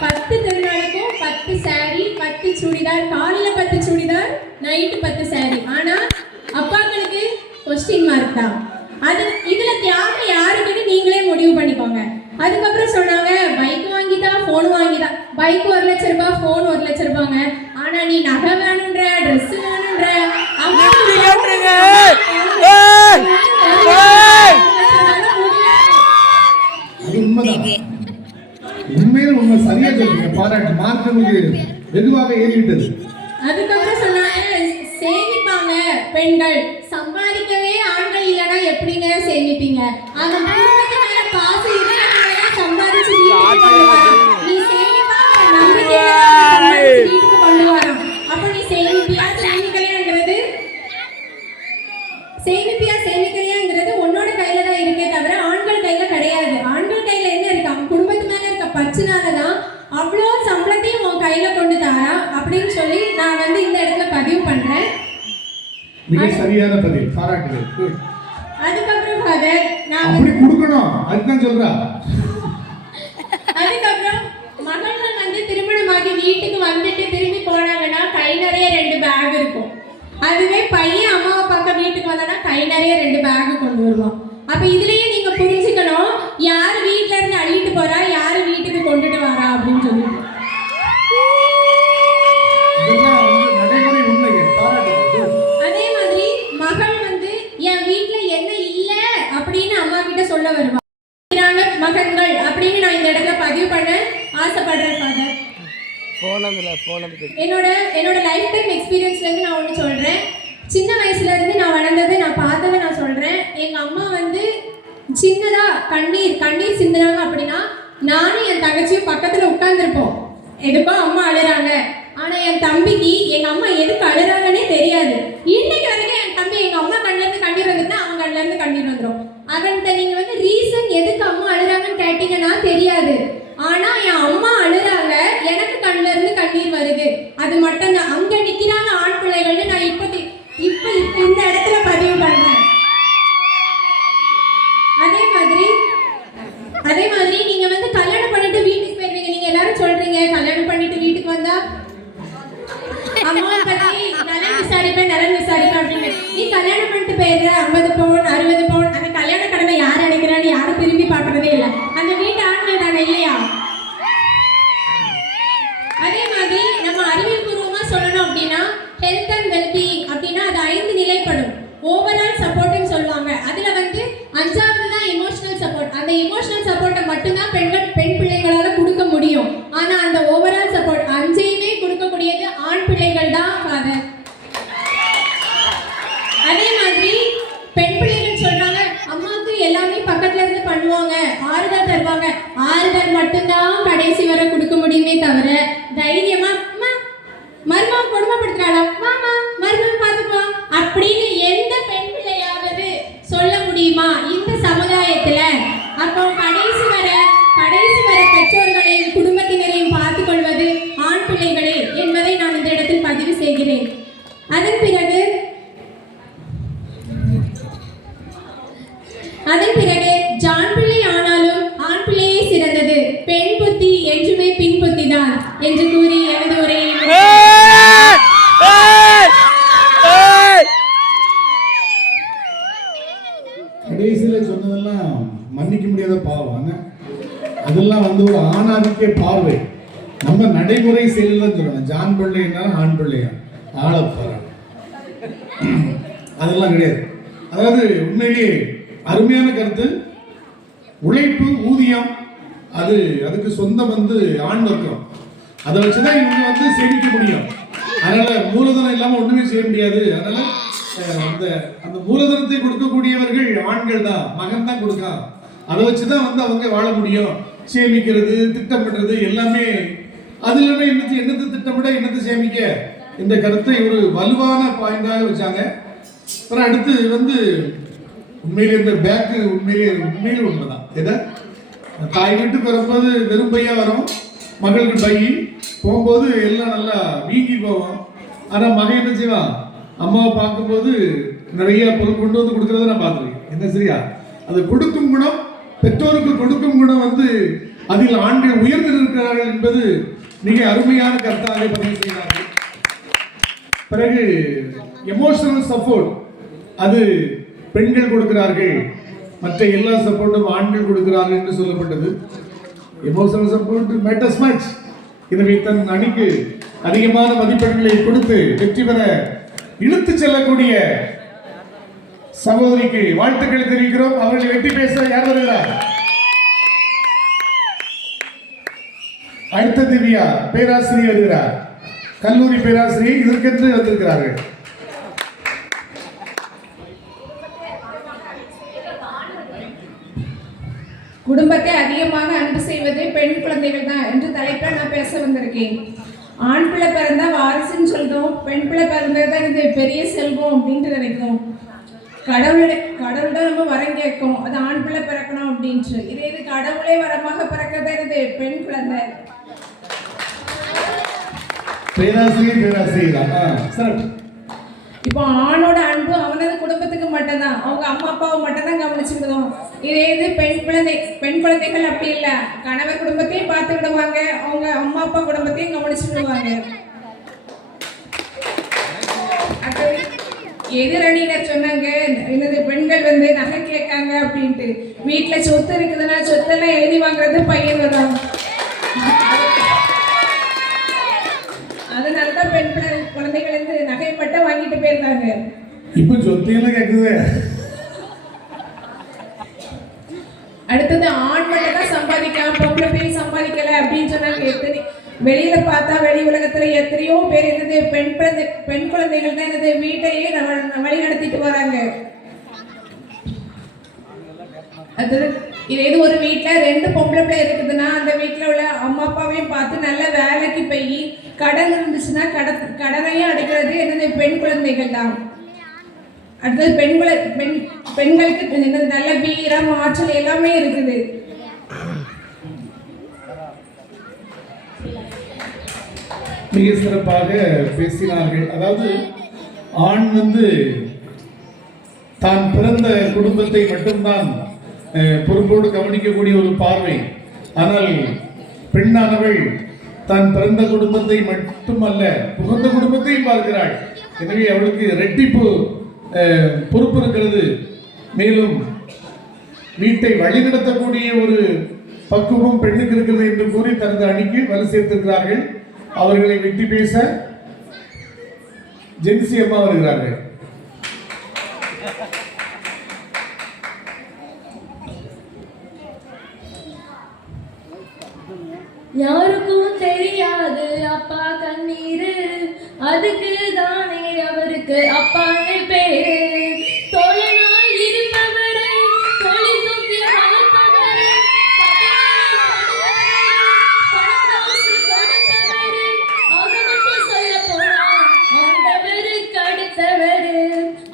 10 திருநாளுக்கும் 10 சாரி, 10 சுடிதார், காலையில 10 சுடிதார், நைட்டு 10 சாரி. ஆனா அப்பாக்களுக்கு கொஸ்டின் மார்க் தான். அது இதுல தியாகம் யாருக்குன்னு நீங்களே முடிவு பண்ணிக்கோங்க. அதுக்கப்புறம் சொன்னாங்க பைக் வாங்கிட்டா ஃபோன் வாங்கி தான். பைக் 1 லட்ச ரூபாய், ஃபோன் 1 லட்ச ரூபாங்க. ஆனா நீ நகை வேணுன்ற, ட்ரெஸ் வேணுன்ற, உண்மை சரியா சொல்றீங்க. பாராட்டு மார்க் வெகுவாக ஏறிவிட்டது. அதுக்கப்புறம் சொன்னாங்க சேமிப்பாங்க பெண்கள், சம்பாதிக்கவே ஆண்கள் இல்லைன்னா எப்படிங்க சேமிப்பீங்க? அந்த குடும்பத்துக்கு மேல காசு இருக்கிறவங்க சம்பாதிச்சு வீட்டுக்கு கொண்டு வரணும். நீ சேமிப்பா நம்பிக்கையா வீட்டுக்கு கொண்டு வரணும். அப்ப நீ சேமிக்கலையாங்கிறது உன்னோட கையில தான் இருக்கே தவிர ஆண்கள் கையில கிடையாது. ஆண்கள் கையில என்ன இருக்கு? அவன் குடும்பத்து மேல இருக்க பற்றுனாலதான் அவ்வளோ சம்பளத்தையும் உன் கையில கொண்டு தாரா அப்படின்னு சொல்லி நான் வந்து இந்த இடத்துல பதிவு பண்றேன். மிக சரியான பதில், பாராட்டுகள். அதுக்கப்புறம் ஃபாதர் நான் அப்படி கொடுக்கணும், அதுதான் சொல்றா. அதுக்கப்புறம் மகள்கள் வந்து திருமணமாகி வீட்டுக்கு வந்துட்டு திரும்பி போனாங்கன்னா கை நிறைய 2 பேக் இருக்கும். அதுவே பையன் அம்மாவை பார்க்க வீட்டுக்கு வந்தானா கை நிறைய 2 பேக் கொண்டு வருவான். அப்ப இதுலயே நீங்க புரிஞ்சுக்கணும் யார் வீட்ல இருந்து அள்ளிட்டு போறா, யாரு வீட்டுக்கு கொண்டுட்டு வரா அப்படின்னு சொல்லிட்டு. அதே மாதிரி மகள் வந்து என் வீட்ல என்ன இல்ல அப்படின்னு அம்மா கிட்ட சொல்ல வருவா. மகன்கள் அப்படின்னு நான் இந்த இடத்துல பதிவு பண்ண ஆசைப்படுறேன் ஃபாதர். என்னோட லைஃப் டைம் எக்ஸ்பீரியன்ஸ்ல இருந்து நான் ஒன்று சொல்றேன். சின்ன வயசுல இருந்து நான் வளர்ந்தது, நான் பார்த்ததை நான் சொல்றேன். எங்க அம்மா வந்து சின்னதா கண்ணீர் சிந்தினாங்க அப்படின்னா நானும் என் தங்கச்சியும் பக்கத்துல உட்கார்ந்துருப்போம். எதுக்கோ அம்மா அழுறாங்க. ஆனா என் தம்பிக்கு எங்க அம்மா எதுக்கு அழுறாங்கன்னே தெரியாது. இன்னைக்கு வரைக்கும் என் தம்பி எங்க அம்மா கண்ணுல இருந்து கண்ணீர் வந்துட்டுனா அவங்க கண்ணுல இருந்து கண்ணீர் வந்துடும். அதன்ட்ட நீங்க வந்து ரீசன் எதுக்கு அம்மா அழுறாங்கன்னு கேட்டீங்கன்னா தெரியாது. ஆனா என் அம்மா அழுறாங்க, எனக்கு கண்ணுல இருந்து கண்ணீர் வருது. அது மட்டும் தான். அங்க நிக்கிறாங்க ஆண் பிள்ளைகள்னு நான் இப்ப இந்த இடத்துல பதிவு பண்றேன். அதே மாதிரி நீங்க வந்து கல்யாணம் பண்ணிட்டு வீட்டுக்கு போயிருவீங்க. நீங்க எல்லாரும் சொல்றீங்க கல்யாணம் பண்ணிட்டு வீட்டுக்கு வந்தா அம்மா பத்தி நலன் விசாரிப்பேன் அப்படின்னு. நீ கல்யாணம் பண்ணிட்டு போயிடுற 50 பவுன் 60 பவுன் அந்த கல்யாண கடனை யார் அடைக்கிறான்னு யாரும் திரும்பி பார்க்கறதே இல்லை. அந்த வீட்டு ஆண்கள் தானே இல்லையா? அதே மாதிரி நம்ம அறிவியல் பூர்வமா சொல்லணும் அப்படின்னா ஹெல்த் அண்ட் வெல்பீயிங் அப்படின்னா அது 5 நிலைப்படும். ஓவரால் சப்போர்ட்னு சொல்லுவாங்க. அதுல வந்து 5வது தான் எமோஷனல் சப்போர்ட். அந்த எமோஷனல் சப்போர்ட்டை மட்டும்தான் பெண் பிள்ளைகளால கொடுக்க முடியும். ஆனா அந்த ஓவரால் சப்போர்ட் 5ஐயுமே கொடுக்கக்கூடியது ஆண் பிள்ளைகள் தான் ஃபாதர். அதே மாதிரி பெண் பிள்ளைகள் சொல்றாங்க அம்மாவுக்கு எல்லாமே பக்கத்துல இருந்து பண்ணுவாங்க, ஆறுதல் தருவாங்க. ஆறுதல் மட்டும்தான் கடைசி வரை கொடுக்க முடியுமே தவிர தைரியமா மருமக கொடுமைப்படுத்துறாளா வாமா மருமக பாத்துக்குவா அப்படின்னு எந்த பெண் பிள்ளையாவது சொல்ல முடியுமா இந்த சமுதாயத்துல? அப்போ கடைசி வரை பெற்றோர்களையும் குடும்பத்தினரையும் பார்த்துக் கொள்வது ஆண் பிள்ளைகளே என்பதை நான் இந்த இடத்தில் பதிவு செய்கிறேன். அதன் பிறகு ஜான் பிள்ளை ஆனாலும் ஆண் பிள்ளையே சிறந்தது, பெண் புத்தி என்றுமே பின் புத்தி தான் என்று கூறி எனது உரையை கடைசியில சொன்னதெல்லாம் மன்னிக்க முடியாத பாவம். அதெல்லாம் வந்து ஒரு ஆணாதிக்க பார்வை. நம்ம நடைமுறை செயல் தான் சொல்லணும். ஜான் பிள்ளைன்னா ஆண் பிள்ளையா ஆளப்பாரா அதெல்லாம் கிடையாது. அதாவது உண்மையிலேயே அருமையான கருத்து. உழைப்பு ஊதியம் அதுக்கு சொந்தம் வந்து ஆண் வர்க்கம். அதை வச்சுதான் இவங்க வந்து சேமிக்க முடியும். அதனால மூலதனம் இல்லாம ஒண்ணுமே செய்ய முடியாது. அதனால அந்த மூலதனத்தை கொடுக்கக்கூடியவர்கள் ஆண்கள் தான், மகன் தான் கொடுக்கான். அதை வச்சுதான் வந்து அவங்க வாழ முடியும். சேமிக்கிறது, திட்டமிடுறது எல்லாமே அது இல்லைன்னா என்னத்தை திட்டமிட என்னத்தை சேமிக்க, இந்த கருத்தை ஒரு வலுவான பாயிண்டாக வச்சாங்க. அப்புறம் அடுத்து வந்து உண்மையிலே இந்த பேக்கு உண்மையிலே உண்மைதான். எதை தாய் வீட்டுக்கு வரும்போது வெறும் பையா வரும், மகளுக்கு பை போகும்போது எல்லாம் நல்லா வீங்கி போவோம். ஆனால் மகன் என்ன செய்வான், அம்மாவை பார்க்கும்போது நிறைய பொருள் கொண்டு வந்து கொடுக்கறத நான் பார்த்துருக்கேன். என்ன சரியா? அது கொடுக்கும் குணம், பெற்றோருக்கு கொடுக்கும் குணம் வந்து அதில் ஆண்கள் உயர்ந்து இருக்கிறார்கள் என்பது மிக அருமையான கருத்தாக பதிவு செய்கிறார்கள். பிறகு எமோஷனல் சப்போர்ட் அது பெண்கள் கொடுக்கிறார்கள், மற்ற எல்லா சப்போர்ட்டும் ஆண்கள் கொடுக்கிறார்கள் என்று சொல்லப்பட்டது. Emotional support matters much. எனவே தன் அணிக்கு அதிகமான மதிப்பெண்களை கொடுத்து வெற்றி பெற இழுத்து செல்லக்கூடிய சகோதரிக்கு வாழ்த்துக்களை தெரிவிக்கிறோம். அவர்களை வெற்றி பேச யார் வருகிறார்? அடுத்த திவ்யா பேராசிரியர் வருகிறார். கல்லூரி பேராசிரியர் இதற்கென்று வந்திருக்கிறார்கள். குடும்பத்தை அதிகமாக அன்பு செய்வது பெண் குழந்தைகள் தான் என்று தலைப்பில் நான் பேச வந்திருக்கேன். ஆண் பிள்ளை பிறந்தா வாரிசுன்னு சொல்றோம், பெண் பிள்ளை பிறந்தது தான் இது பெரிய செல்வம் அப்படின்ட்டு நினைக்கிறோம். கடவுள்கிட்ட நம்ம வரம் கேட்கும், அது ஆண் பிள்ளை பிறக்கணும் அப்படின்ட்டு. இது கடவுளே வரமாக பிறக்கதான் இது பெண் குழந்தை. இப்போ ஆணோட அன்பு அவனது குடும்பத்துக்கு மட்டும்தான், அவங்க அம்மா அப்பாவை மட்டும்தான் கவனிச்சுக்கிடுவோம். இது பெண் குழந்தைகள் அப்படி இல்லை, கணவர் குடும்பத்தையும் பார்த்துக்கிடுவாங்க, அவங்க அம்மா அப்பா குடும்பத்தையும் கவனிச்சுக்கிடுவாங்க. எதிரணியினர் சொன்னாங்க, என்னது பெண்கள் நகை கேட்காங்க அப்படின்ட்டு. வீட்டில் சொத்து இருக்குதுன்னா சொத்தெல்லாம் எழுதி வாங்குறது பையன் தான். அதனாலதான் பெண் குழந்தைகள் நகை மட்டும் வாங்கிட்டு போயிருந்தாங்க. இப்ப சொத்தையெல்லாம் கேக்குது. அடுத்தது ஆண் மட்டும் தான் சம்பாதிக்கலாம், பொம்பளை பேர் சம்பாதிக்கல அப்படின்னு சொன்னாங்க. வெளியில பார்த்தா வெளி உலகத்துல எத்தனையோ பேர் பெண் குழந்தைகள் தான் வீட்டையே வழி நடத்திட்டு வராங்க. இது ஒரு வீட்டுல 2 பொம்பளை பிள்ளை இருக்குதுன்னா அந்த வீட்டுல உள்ள அம்மா அப்பாவையும் பார்த்து நல்ல வேலைக்கு போய் கடன் இருந்துச்சுன்னா கடனையும் அடைக்கிறது பெண் குழந்தைகள் தான். அடுத்தது பெண்களுக்கு நல்ல வீரம் ஆற்றல் எல்லாமே இருக்குது. மிக சிறப்பாக பேசினார்கள். அதாவது ஆண் தான் பிறந்த குடும்பத்தை மட்டும்தான் பொறுப்போடு கவனிக்கக்கூடிய ஒரு பார்வை. ஆனால் பெண்ணானவள் தான் பிறந்த குடும்பத்தை மட்டுமல்ல புகுந்த குடும்பத்தையும் பார்க்கிறாள். எனவே அவளுக்கு இரட்டிப்பு பொறுப்பு இருக்கிறது. மேலும் வீட்டை வழிநடத்தக்கூடிய ஒரு பக்குவம் பெண்ணுக்கு இருக்கிறது என்று கூறி தனது அணிக்கு வலு சேர்த்திருக்கிறார்கள். அவர்களை வெற்றி பேச ஜென்சி அம்மா வருகிறார்கள். யாருக்கும் தெரியாது அப்பா கண்ணீரு, அதுக்கு தானே அவருக்கு அப்பான்னு பேரு. தோழனாய் இருப்பவரு, தொழில் தூக்கி வளர்ப்பவரு, பணக்காசு கொடுப்பவரு, ஆகமத்தை சொல்ல போனா ஆண்டவருக்கு அடுத்தவரு.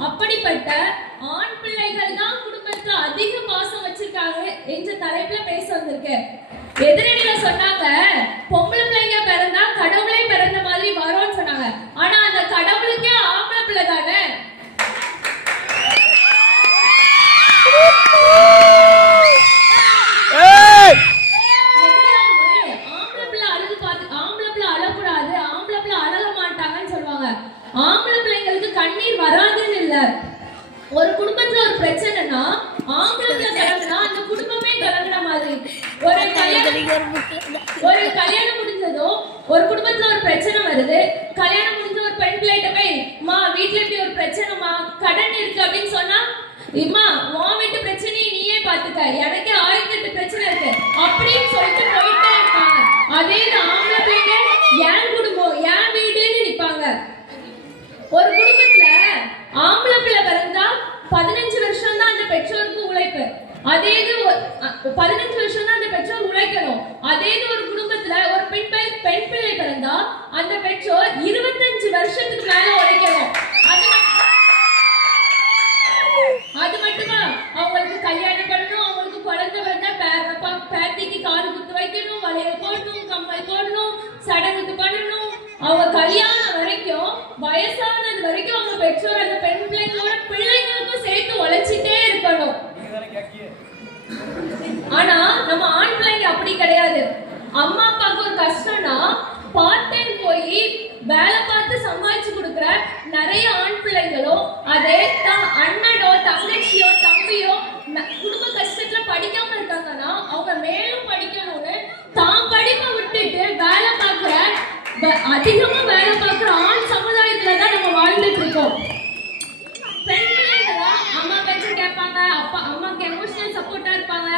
அப்படிப்பட்ட ஆண் பிள்ளைகள் தான் குடும்பத்துல அதிக பாசம் வச்சிருக்காங்க என்ற தலைப்புல பேச வந்திருக்கேன். எதிரணியில சொன்னாங்க, பொம்பளை பிள்ளைங்க பிறந்தா கடவுளே பிறந்த மாதிரி வரும்னு சொன்னாங்க. ஆனா அந்த கடவுளுக்கே ஆம்பளை பிள்ளை தானே. ஆம்பளை பிள்ளை அழுது பார்த்து ஆம்பளை பிள்ளை அழக்கூடாது, ஆம்பளை பிள்ளை அழக மாட்டாங்கன்னு சொல்லுவாங்க. ஆம்பளை பிள்ளைங்களுக்கு கண்ணீர் வராதுன்னு இல்ல. ஒரு குடும்பத்துல ஒரு பிரச்சனைனா ஆம்பளை பிள்ளை கிளம்புனா அந்த குடும்பமே கிளம்புன மாதிரி. ஒரு கல்யாணம் முடிஞ்சதோ ஒரு குடும்பத்துல ஒரு பிரச்சனை வருது, கல்யாணம் முடிஞ்ச ஒரு பெண் பிள்ளைகிட்ட போய் மா வீட்டுல இப்படி ஒரு பிரச்சனைமா கடன் இருக்கு அப்படின்னு சொன்னா, இம்மா உன் வீட்டு பிரச்சனையை நீயே பாத்துக்க, எனக்கு 1008 பிரச்சனை இருக்கு அப்படின்னு சொல்லிட்டு போயிட்டே இருப்பாங்க. அதே ஆம்பளை பிள்ளைங்க என் குடும்பம் என் வீடுன்னு நிப்பாங்க. ஒரு குடும்பத்துல ஆம்பளை பிள்ளை பிறந்தா 15 வருஷம் தான் அந்த பெற்றோருக்கு உழைப்பு. அதே இது 15 வருஷம் தான் அந்த பெற்றோர் உழைக்கணும். அதே இது ஒரு குடும்பத்துல ஒரு பெண் பிள்ளை பிறந்தா அந்த பெற்றோர் 25 வருஷத்துக்கு மேல உழைக்கணும். அது மட்டுமா, அவங்களுக்கு கல்யாணம் பண்ணணும், அவங்களுக்கு குழந்தை வந்தா பேத்திக்கு காது குத்து வைக்கணும், வளையல் போடணும், கம்மல் போடணும், சடங்குக்கு பண்ணணும். அவங்க கல்யாணம் வரைக்கும் வயசானது வரைக்கும் அவங்க பெற்றோர் அந்த பெண் பிள்ளைங்களோட பிள்ளைங்களுக்கும் சேர்த்து உழைச்சிட்டே இருக்கணும். ஆனா நம்ம ஆண் பிள்ளைங்க அப்படி கிடையாது. அம்மா அப்பாவுக்கு ஒரு கஷ்டம்னா பார்ட் டைம் போய் வேலை பார்த்து சமாளிச்சு கொடுக்குற நிறைய ஆண் பிள்ளைங்களோ அதே தான் அண்ணனோ தங்கச்சியோ தம்பியோ அதிகமா வேலை பார்க்குற ஆண் சமுதாயத்துல தான் நம்ம வாழ்ந்துட்டு இருக்கோம். பெண் பிள்ளைங்களா அம்மா பேச்ச கேட்பாங்க, அப்பா அம்மாக்கு எமோஷனல் சப்போர்ட்டா இருப்பாங்க,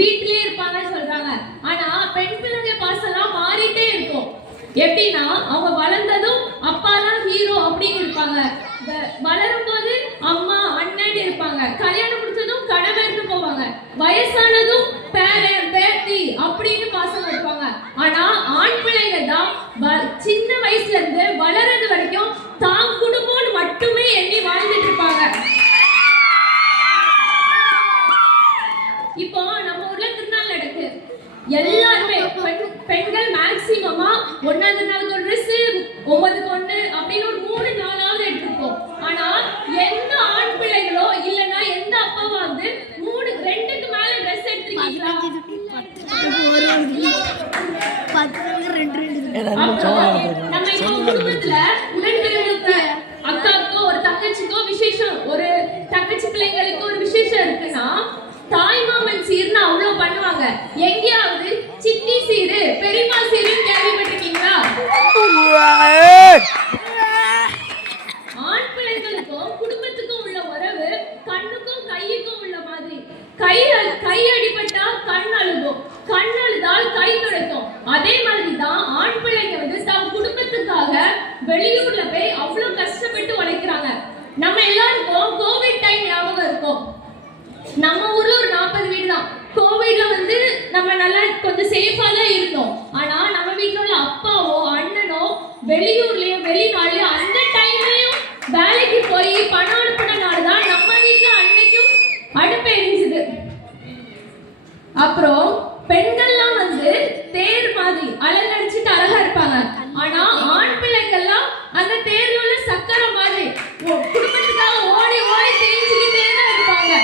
வீட்டிலேயே இருப்பாங்கன்னு சொல்றாங்க. ஆனா பெண் பிள்ளைங்க பாசெல்லாம் மாறிட்டே இருக்கும். எப்படின்னா அவங்க வளர்ந்ததும் அப்பா தான் ஹீரோ அப்படின்னு இருப்பாங்க, வளரும் போது அம்மா அண்ணன் இருப்பாங்க, கல்யாணம் முடிச்சதும் கணவர்னு போவாங்க, வயசானதும் பேரன் பேத்தி அப்படின்னு பாசம் இருப்பாங்க. ஆனா ஆண் பிள்ளைங்க தான் சின்ன வயசுல இருந்து வளர்றது வரைக்கும் தான் குடும்பம்னு மட்டுமே எண்ணி வாழ்ந்துட்டு இருப்பாங்க. இப்போ நம்ம ஊர்ல திருநாள் நடக்கு, எல்லாருமே பெண்கள் மேக்சிமமா 1ஆவது நாளுக்கு ஒரு ட்ரெஸ், 9க்கு 1 அப்படின்னு ஒரு 3-4 எடுத்துப்போம். ஆனா எந்த ஆண் பிள்ளைகளோ இல்லனா எந்த அப்பாவா வந்து 2க்கு மேல ட்ரெஸ் எடுத்துருக்கீங்களா? நம்ம இப்போ குடும்பத்துல உடன்பிறப்புக்கு அக்காவுக்கோ ஒரு தங்கச்சிக்கோ விசேஷம், ஒரு தங்கச்சி பிள்ளைங்களுக்கு ஒரு விசேஷம் இருக்குன்னா தாய்மாமன் சீர்னு அவ்வளவு பண்ணுவாங்க. எங்கேயாவது சித்தி சீரு பெரியம்மா சீருன்னு கேள்விப்பட்டிருக்கீங்களா? ஆண் பிள்ளைகளுக்கும் குடும்பத்துக்கும் உள்ள உறவு கண்ணுக்கும் கையுக்கும் உள்ள மாதிரி. கை அடிபட்டா கண் அழுகும், கண் அழுதால் கை துடைக்கும். அதே மாதிரி தான் ஆண் பிள்ளைங்க வந்து தன் குடும்பத்துக்காக வெளியூர்ல போய் அவ்வளவு கஷ்டப்பட்டு உழைக்கிறாங்க. நம்ம எல்லாருக்கும் கோவிட் டைம் ஞாபகம் இருக்கும். நம்ம ஊர்ல ஒரு 40 வீடு தான். கோவிட்ல வந்து நம்ம நல்லா கொஞ்சம் சேஃபா தான் இருந்தோம். ஆனா நம்ம வீட்டுல உள்ள அப்பாவோ அண்ணனோ வெளியூர்லயும் வெளிநாட்டுலயும் அந்த டைம்லயும் வேலைக்கு போய் பணம் அனுப்பினால்தான் நம்ம வீட்டுல அன்னைக்கும் அடுப்பு எரிஞ்சுது. அப்புறம் பெண்கள்லாம் வந்து தேர் மாதிரி அலங்கடிச்சுட்டு அழகா இருப்பாங்க. ஆனா ஆண் பிள்ளைகள்லாம் அந்த தேர்ல உள்ள சக்கரை மாதிரி குடும்பத்துக்காக ஓடி ஓடி தேய்ச்சிக்கிட்டே தான் இருப்பாங்க.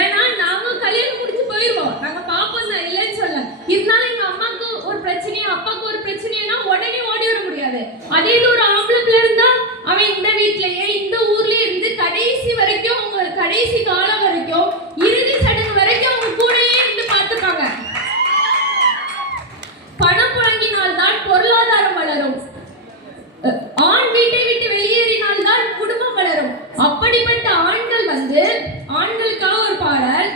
ஏன்னா நாங்க கல்யாணம் முடிச்சு போயிருவோம், நாங்க பாப்போம் தான் இல்லைன்னு சொல்ல. இருந்தாலும் எங்க அம்மாக்கு ஒரு பிரச்சனையா அப்பாவுக்கு ஒரு பிரச்சனைனா உடனே ஓடி வர முடியாது. அதே இது ஒரு ஆம்பளை பிள்ளை இருந்தா அவன் இந்த வீட்லயே இந்த ஊர்லயே இருந்து கடைசி வரைக்கும், அவங்க கடைசி காலம் வரைக்கும், இறுதி சடங்கு வரைக்கும் அவங்க கூடயே இருந்து பார்த்துப்பாங்க. பணம் புழங்கினால்தான் பொருளாதாரம் வளரும், ஆண் வீட்டை விட்டு வெளியேறினால்தான் குடும்பம் வளரும். அப்படிப்பட்ட ஆண்கள் வந்து ஆண்களுக்காக ஒரு பாடல்.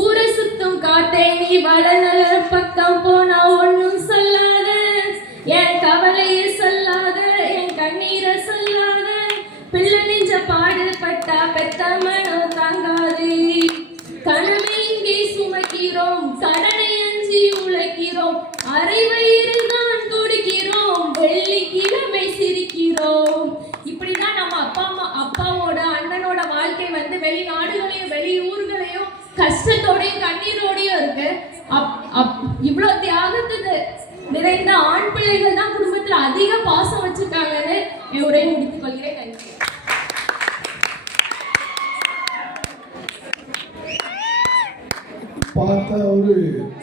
ஊரை சுத்தும் காத்தை நீ வளநல பக்கம் போனா ஒன்னும் சொல்லாத, என் கவலையை சொல்லாத, என் கண்ணீரை சொல்லாத, பிள்ளை நெஞ்ச பாடுபட்டா பெத்த மனம் தாங்காது. கனவை இங்கே சுமக்கிறோம், கடனை அஞ்சி உழைக்கிறோம், அரை வயிறில் தான் துடிக்கிறோம், வெள்ளிக்கிழமை சிரிக்கிறோம். இப்படிதான் நம்ம அப்பாவோட அண்ணனோட வாழ்க்கை வந்து வெளிநாடுகளையும் வெளியூர்களையும் கஷ்டத்தோடையும் கண்ணீரோடையும் இருக்கு. இவ்வளவு தியாகத்துக்கு நிறைந்த ஆண் பிள்ளைகள் தான் குடும்பத்துல அதிக பாசம் வச்சிருக்காங்கன்னு என் உரையை முடித்துக் கொள்கிறேன். நன்றி. பார்த்தா ஒரு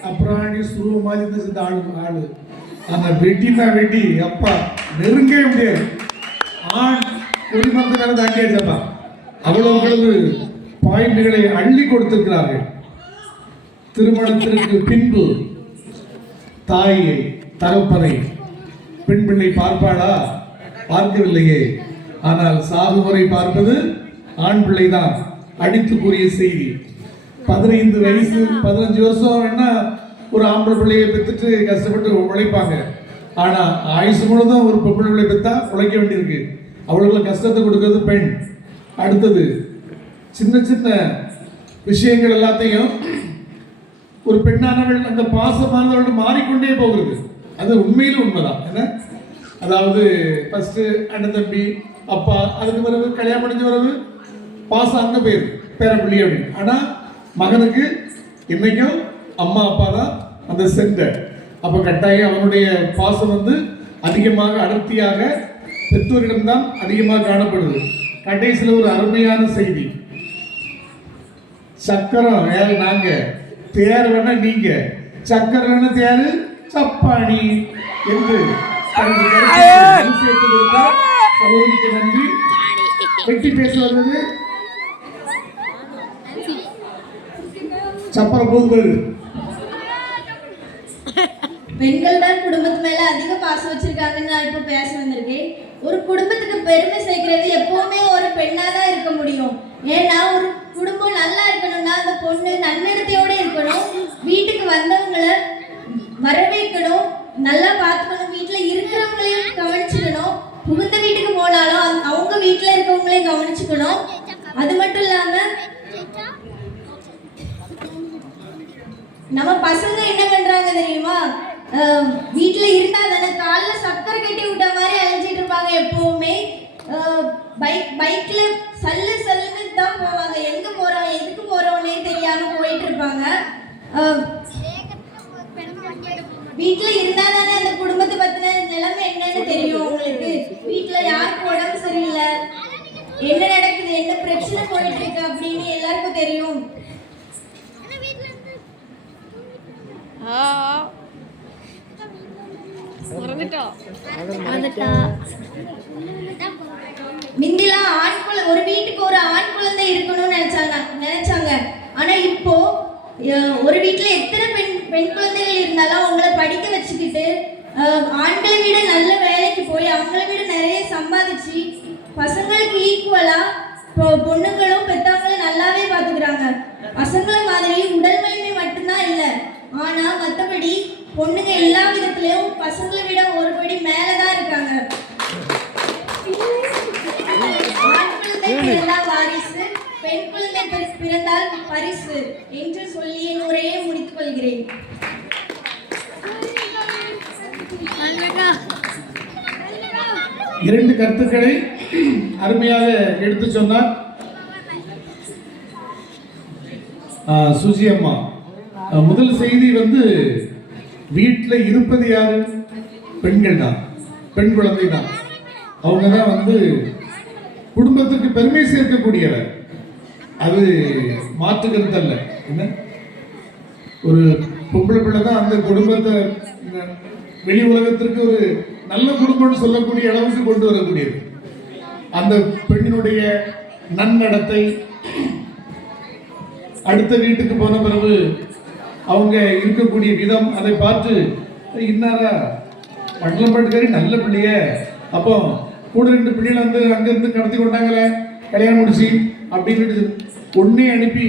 அப்ராணி சுருவ மாதிரி இருந்துச்சு ஆளு. அந்த வெட்டி அப்பா நெருங்கவே முடியாது. ஆண் குடிமக்கள் மேல தாண்டியாச்சப்பா. அவ்வளவு பாயிண்ட்களை அள்ளி கொடுத்திருக்கிறார்கள். திருமணத்திற்கு பின்பு தாயை தகப்பனை பெண் பிள்ளை பார்ப்பாளா? பார்க்கவில்லையே. ஆனால் சாகு வரை பார்ப்பது ஆண் பிள்ளைதான். அடித்து கூறிய செய்தி. 15 வயசு 15 வருஷம் வேணா ஒரு ஆம்பளை பிள்ளையை பெற்றுட்டு கஷ்டப்பட்டு உழைப்பாங்க. ஆனா ஆயுசு முழுதும் ஒரு பொம்பளை பிள்ளை பெற்றா உழைக்க வேண்டியிருக்கு. அவர்களுக்கு கஷ்டத்தை கொடுக்கிறது பெண். அடுத்தது சின்ன சின்ன விஷயங்கள் எல்லாத்தையும் ஒரு பெண்ணானவள் அந்த பாசமானவர்கள் மாறிக்கொண்டே போகிறது. அது உண்மையிலும் உண்மைதான். என்ன அதாவது ஃபர்ஸ்ட் அண்ணன் தம்பி அப்பா, அதுக்கு பிறகு கல்யாணம் முடிஞ்ச பிறகு பாசம் அங்கே போயிரு பேரப்பிள்ளி அப்படின்னு. ஆனால் மகனுக்கு இன்னைக்கும் அம்மா அப்பா தான் அந்த சென்டர். அப்போ கட்டாயம் அவனுடைய பாசம் வந்து அதிகமாக அடர்த்தியாக பெற்றோரிடம்தான் அதிகமாக காணப்படுது. கடைசியில் ஒரு அருமையான செய்தி. சக்கரம் யாரு நாங்க, தேர் வேணா நீங்க, சக்கரம் வேணா தேரு சப்பாணி என்று சேர்த்து கொடுத்தார். சகோதரிக்கு நன்றி. வெட்டி பேச வந்தது சப்பர பூந்தல். பெண்கள் தான் குடும்பத்து மேல அதிக பாசம் வச்சிருக்காங்கன்னு நான் இப்போ பேச வந்திருக்கேன். ஒரு குடும்பத்துக்கு பெருமை சேர்க்கிறது எப்பவுமே ஒரு பெண்ணா தான் இருக்க முடியும். ஏன்னா ஒரு குடும்பம் நல்லா இருக்கணும்னா அந்த பொண்ணு நன்னடத்தையோட இருக்கணும், வீட்டுக்கு வந்தவங்களை வரவேற்கணும், நல்லா பார்த்துக்கணும், வீட்டுல இருக்கிறவங்களையும் கவனிச்சுக்கணும், புகுந்த வீட்டுக்கு போனாலும் அவங்க வீட்டுல இருக்கவங்களையும் கவனிச்சுக்கணும். அது மட்டும் இல்லாம நம்ம பசங்க என்ன பண்றாங்க தெரியுமா, வீட்டுல இருந்தா தானே காலைல சக்கரை கட்டி விட்ட மாதிரி அழைச்சிட்டு இருப்பாங்க. எப்பவுமே பைக்ல சல்லு சல்லுன்னு தான் போவாங்க. எங்க போறோம் எதுக்கு போறோம்னே தெரியாம போயிட்டு இருப்பாங்க. வீட்டுல இருந்தா தானே அந்த குடும்பத்தை பத்தின நிலைமை என்னன்னு தெரியும் உங்களுக்கு. வீட்டுல யாருக்கு உடம்பு சரியில்லை, என்ன நடக்குது, என்ன பிரச்சனை போயிட்டு இருக்கு அப்படின்னு எல்லாருக்கும் தெரியும். மிந்திலாம் ஒரு வீட்டுக்கு ஒரு ஆண் குழந்தை இருக்கணும்னு நினைச்சாங்க. ஆனா இப்போ ஒரு வீட்டுல எத்தனை பெண் குழந்தைகள் இருந்தாலும் அவங்கள படிக்க வச்சுக்கிட்டு ஆண்களை விட நல்ல வேலைக்கு போய் அவங்கள விட நிறைய சம்பாதிச்சு பசங்களுக்கு ஈக்குவலா பொண்ணுங்களும் பெத்தவங்களும் நல்லாவே பாத்துக்கிறாங்க. பசங்களை மாதிரி உடல் வலிமை மட்டும்தான் இல்லை, ஆனா மற்றபடி பொண்ணுங்க எல்லா விதத்திலையும் பசங்களை விட ஒரு படி மேலதான் இருக்காங்க. ஆண் குழந்தை பிறந்தால் வாரிசு, பெண் குழந்தை பிறந்தால் பரிசு என்று சொல்லி என் உரையை முடித்துக் கொள்கிறேன். இரண்டு கருத்துக்களை அருமையாக எடுத்து சொன்னார் சுஜி அம்மா. முதல் செய்தி வீட்டில் இருப்பது யாரு? பெண்கள் தான், பெண் குழந்தை தான். அவங்க தான் குடும்பத்துக்கு பெருமை சேர்க்கக்கூடியவர். அது மாற்றுக்கிறது அல்ல. என்ன ஒரு பொம்பளை பிள்ளை தான் அந்த குடும்பத்தை வெளி உலகத்திற்கு ஒரு நல்ல குடும்பம்னு சொல்லக்கூடிய அளவுக்கு கொண்டு வரக்கூடியது. அந்த பெண்ணினுடைய நன்னடத்தை, அடுத்த வீட்டுக்கு போன பிறகு அவங்க இருக்கக்கூடிய விதம், அதை பார்த்து இன்னாரா மண்டலம்பாட்டுக்காரி நல்ல பிள்ளைய, அப்போ கூட 2 பிள்ளைகள் அங்கிருந்து கடத்தி கொண்டாங்களே கல்யாணம் முடிச்சு அப்படின்னு ஒன்னே அனுப்பி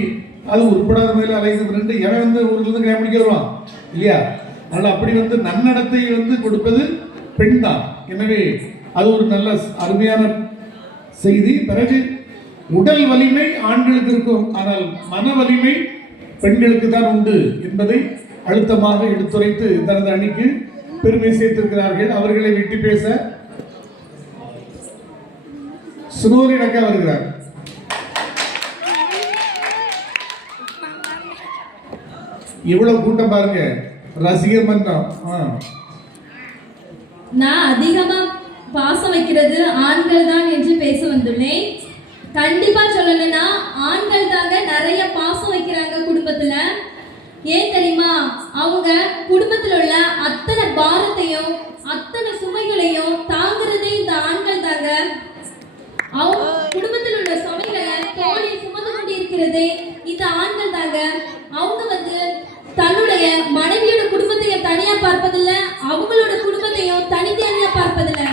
அது உட்படாத மேல அலைந்து 2 எவன் ஊர்ல இருந்து கல்யாணம் முடிக்க வருவான் இல்லையா? அதனால அப்படி நன்னடத்தை கொடுப்பது பெண் தான். எனவே அது ஒரு நல்ல அருமையான செய்தி. பிறகு உடல் வலிமை ஆண்களுக்கு இருக்கும், ஆனால் மன வலிமை பெண்களுக்கு தான் உண்டு என்பதை அழுத்தமாக எடுத்துரைத்து தனது அணிக்கு பெருமை சேர்த்திருக்கிறார்கள். அவர்களை வெட்டி பேச சுனோரி அக்கா வருகிறார். இவ்வளவு கூட்டம் பாருங்க, ரசிகர் மன்றம். நான் அதிகமா பாசம் வைக்கிறது ஆண்கள் தான் என்று பேச வந்துள்ளேன். கண்டிப்பா சொல்லணும்னா ஆண்கள் தாங்க நிறைய பாசம் வைக்கிறாங்க குடும்பத்துல. ஏன் தெரியுமா? அவங்க குடும்பத்துல உள்ள அத்தனை பாரத்தையும் அத்தனை சுமைகளையும் தாங்கிறதே இந்த ஆண்கள் தாங்க. அவங்க குடும்பத்தில் உள்ள சுமைகளை தோளில் சுமந்து கொண்டு இருக்கிறதே இந்த ஆண்கள் தாங்க. அவங்க தன்னுடைய மனைவியோட குடும்பத்தையும் தனியா பார்ப்பதில்லை, அவங்களோட குடும்பத்தையும் தனித்தனியா பார்ப்பதில்லை.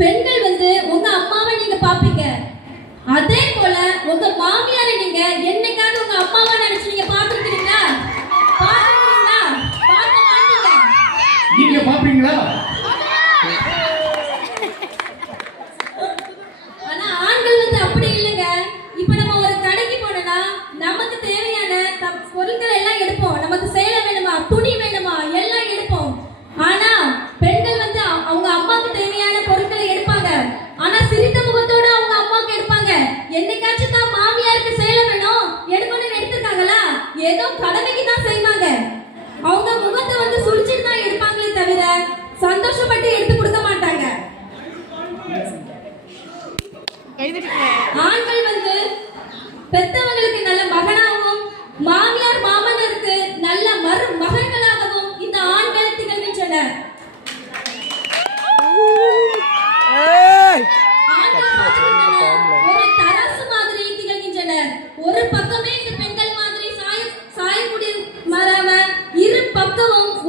பெண்கள் உங்க அம்மாவை நீங்க பாப்பீங்க, அதே போல உங்க மாமியாரை நீங்க என்னைக்காவது உங்க அம்மாவா நினைச்சு நீங்க பாத்துருக்கீங்களா? பார்க்க மாட்டீங்க. நீங்க பாப்பீங்களா? ஆனா ஆண்கள் அப்படி இல்லைங்க. இப்ப நம்ம ஒரு கடைக்கு போனோம்னா நமக்கு தேவையான பொருட்கள் எல்லாம் எடுப்போம். நமக்கு சேலை வேணுமா, துணி வேணுமா, எல்லாம் எடுப்போம். ஆனா பெண்கள் அவங்க அம்மாக்கு தேவையான பொருட்களை எடுப்பாங்க. ஆனா சிரித்த முகத்தோட அவங்க அம்மாக்கு எடுப்பாங்க. என்னைக்காச்சும் தான் மாமியாருக்கு சேலை வேணும் எடுக்கணும்னு எடுத்துருக்காங்களா? ஏதோ கடமைக்கு தான் செய்வாங்க. அவங்க முகத்தை சுழிச்சுட்டு தான் எடுப்பாங்களே தவிர சந்தோஷப்பட்டு எடுத்து கொடுக்க மாட்டாங்க.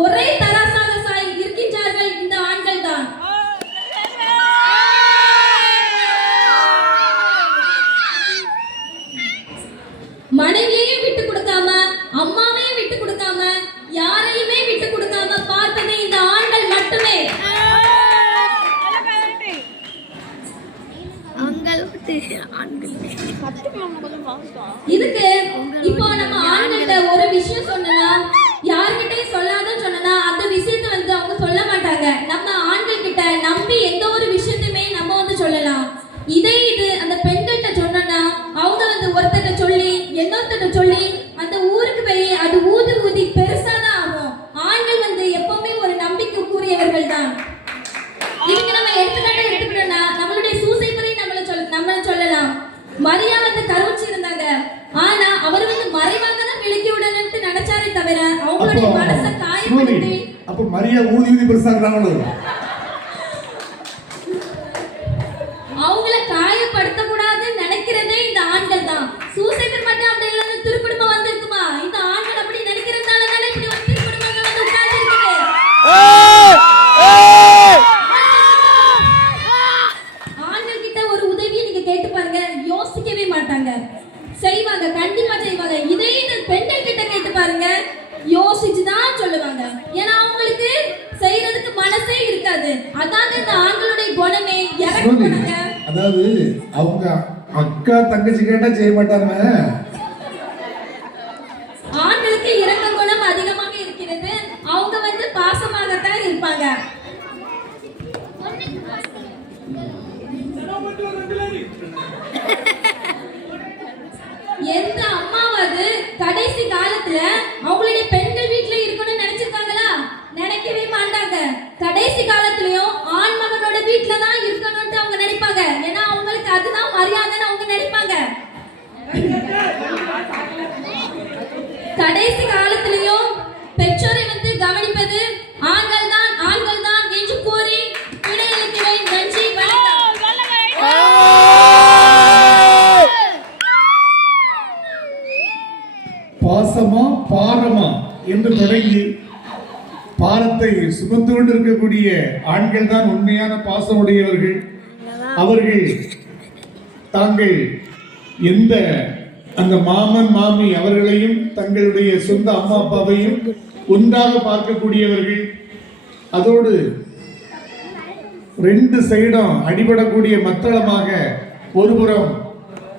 ஒரே தராசாக இருக்கின்றார்கள் இந்த ஆண்கள் தான். மனைவியையும் விட்டு கொடுக்காம, அம்மாவையும் விட்டு கொடுக்காம, யாரையுமே விட்டு கொடுக்காம பார்ப்பது இந்த ஆண்கள் மட்டுமே. இதுக்கு இப்போ நம்ம ஆண்கிட்ட ஒரு விஷயம் சொன்னா, யார்கிட்டயும் சொல்லாதன்னு சொன்னா அந்த விஷயத்தை வந்து அவங்க சொல்ல மாட்டாங்க. நம்ம ஆண்கள் கிட்ட நம்பி எந்த ஒரு விஷயத்தையுமே நம்ம வந்து சொல்லலாம். இதே இது அந்த பெண்கள்கிட்ட சொன்னா அவங்க வந்து ஒருத்தட்ட சொல்லி இன்னொருத்தட்ட சொல்லி அந்த ஊருக்கு போய் அது ஊதி பெருசா தான் ஆகும். ஆண்கள் வந்து எப்பவுமே ஒரு நம்பிக்கைக்குரியவர்கள் தான். இதுக்கு நம்ம எடுத்துக்கிட்டோம்னா நம்மளுடைய சூசைப்பரை நம்மள சொல்லலாம். மரியா வந்து கருவுச்சி இருந்தாங்க, ஆனா அவர் வந்து மறைவாக தான் விலக்கி விடணும்னு நினைச்சாரே தவிர அவங்களுடைய மனசை காயப்படுத்தி. அப்ப மரியா ஊதி பெருசாக்குறாங்களோ? அவங்கள காயப்படுத்த கூடாதுன்னு நினைக்கிறதே இந்த ஆண்கள் தான். சூசைப்பர் மட்டும் அப்படி இல்லைன்னு திருக்குடும்பம் வந்து இருக்குமா? இந்த ஆண்கள் அப்படி நினைக்கிறதுனால தானே இப்படி ஒரு திருக்குடும்பங்கள் வந்து உட்கார்ந்து இருக்குது. ஆண்கள் கிட்ட ஒரு உதவியை நீங்க கேட்டு பாருங்க, யோசிக்கவே மாட்டாங்க, செய்வாங்க, கண்டிப்பா செய்வாங்க. இதே இது பெண்கள் கிட்ட கேட்டு பாருங்க, யோசிச்சுதான் சொல்லுவாங்க. ஏன்னா அவங்களுக்கு செய்யறதுக்கு மனசே இருக்காது. அதாங்க இந்த ஆண்களுடைய குணமே. இறக்குறாங்க. அதாவது அவங்க அக்கா தங்கச்சி கேட்டா செய்ய மாட்டாங்க. ஆண்களுக்கு இரக்க குணம் அதிகமாக இருக்கிறது. அவங்க வந்து பாசமாகத்தான் இருப்பாங்க. எந்த அம்மாவது கடைசி காலத்துல அவங்களுடைய பெண்கள் வீட்டுல இருக்கணும்னு நினைச்சிருக்காங்களா? நினைக்கவே மாட்டாங்க. கடைசி காலத்துலயும் ஆண் மகனோட வீட்டுல தான் இருக்கணும்னு அவங்க நினைப்பாங்க. ஏன்னா அவங்களுக்கு அதுதான் மரியாதைன்னு அவங்க நினைப்பாங்க. கடைசி காலத்திலையும் பெற்றோரை வந்து கவனிப்பது ஆண்கள் தான் என்று கூறி விடையளிக்கிறேன். நன்றி, பாசமா பாரமா என்று தொடங்கி பாரத்தை சுமந்து கொண்டு இருக்கக்கூடிய ஆண்கள் தான் உண்மையான பாசம் உடையவர்கள். அவர்கள் தாங்கள் எந்த அந்த மாமன் மாமி அவர்களையும் தங்களுடைய சொந்த அம்மா அப்பாவையும் ஒன்றாக பார்க்கக்கூடியவர்கள். அதோடு ரெண்டு சைடும் அடிபடக்கூடிய மத்தளமாக ஒருபுறம்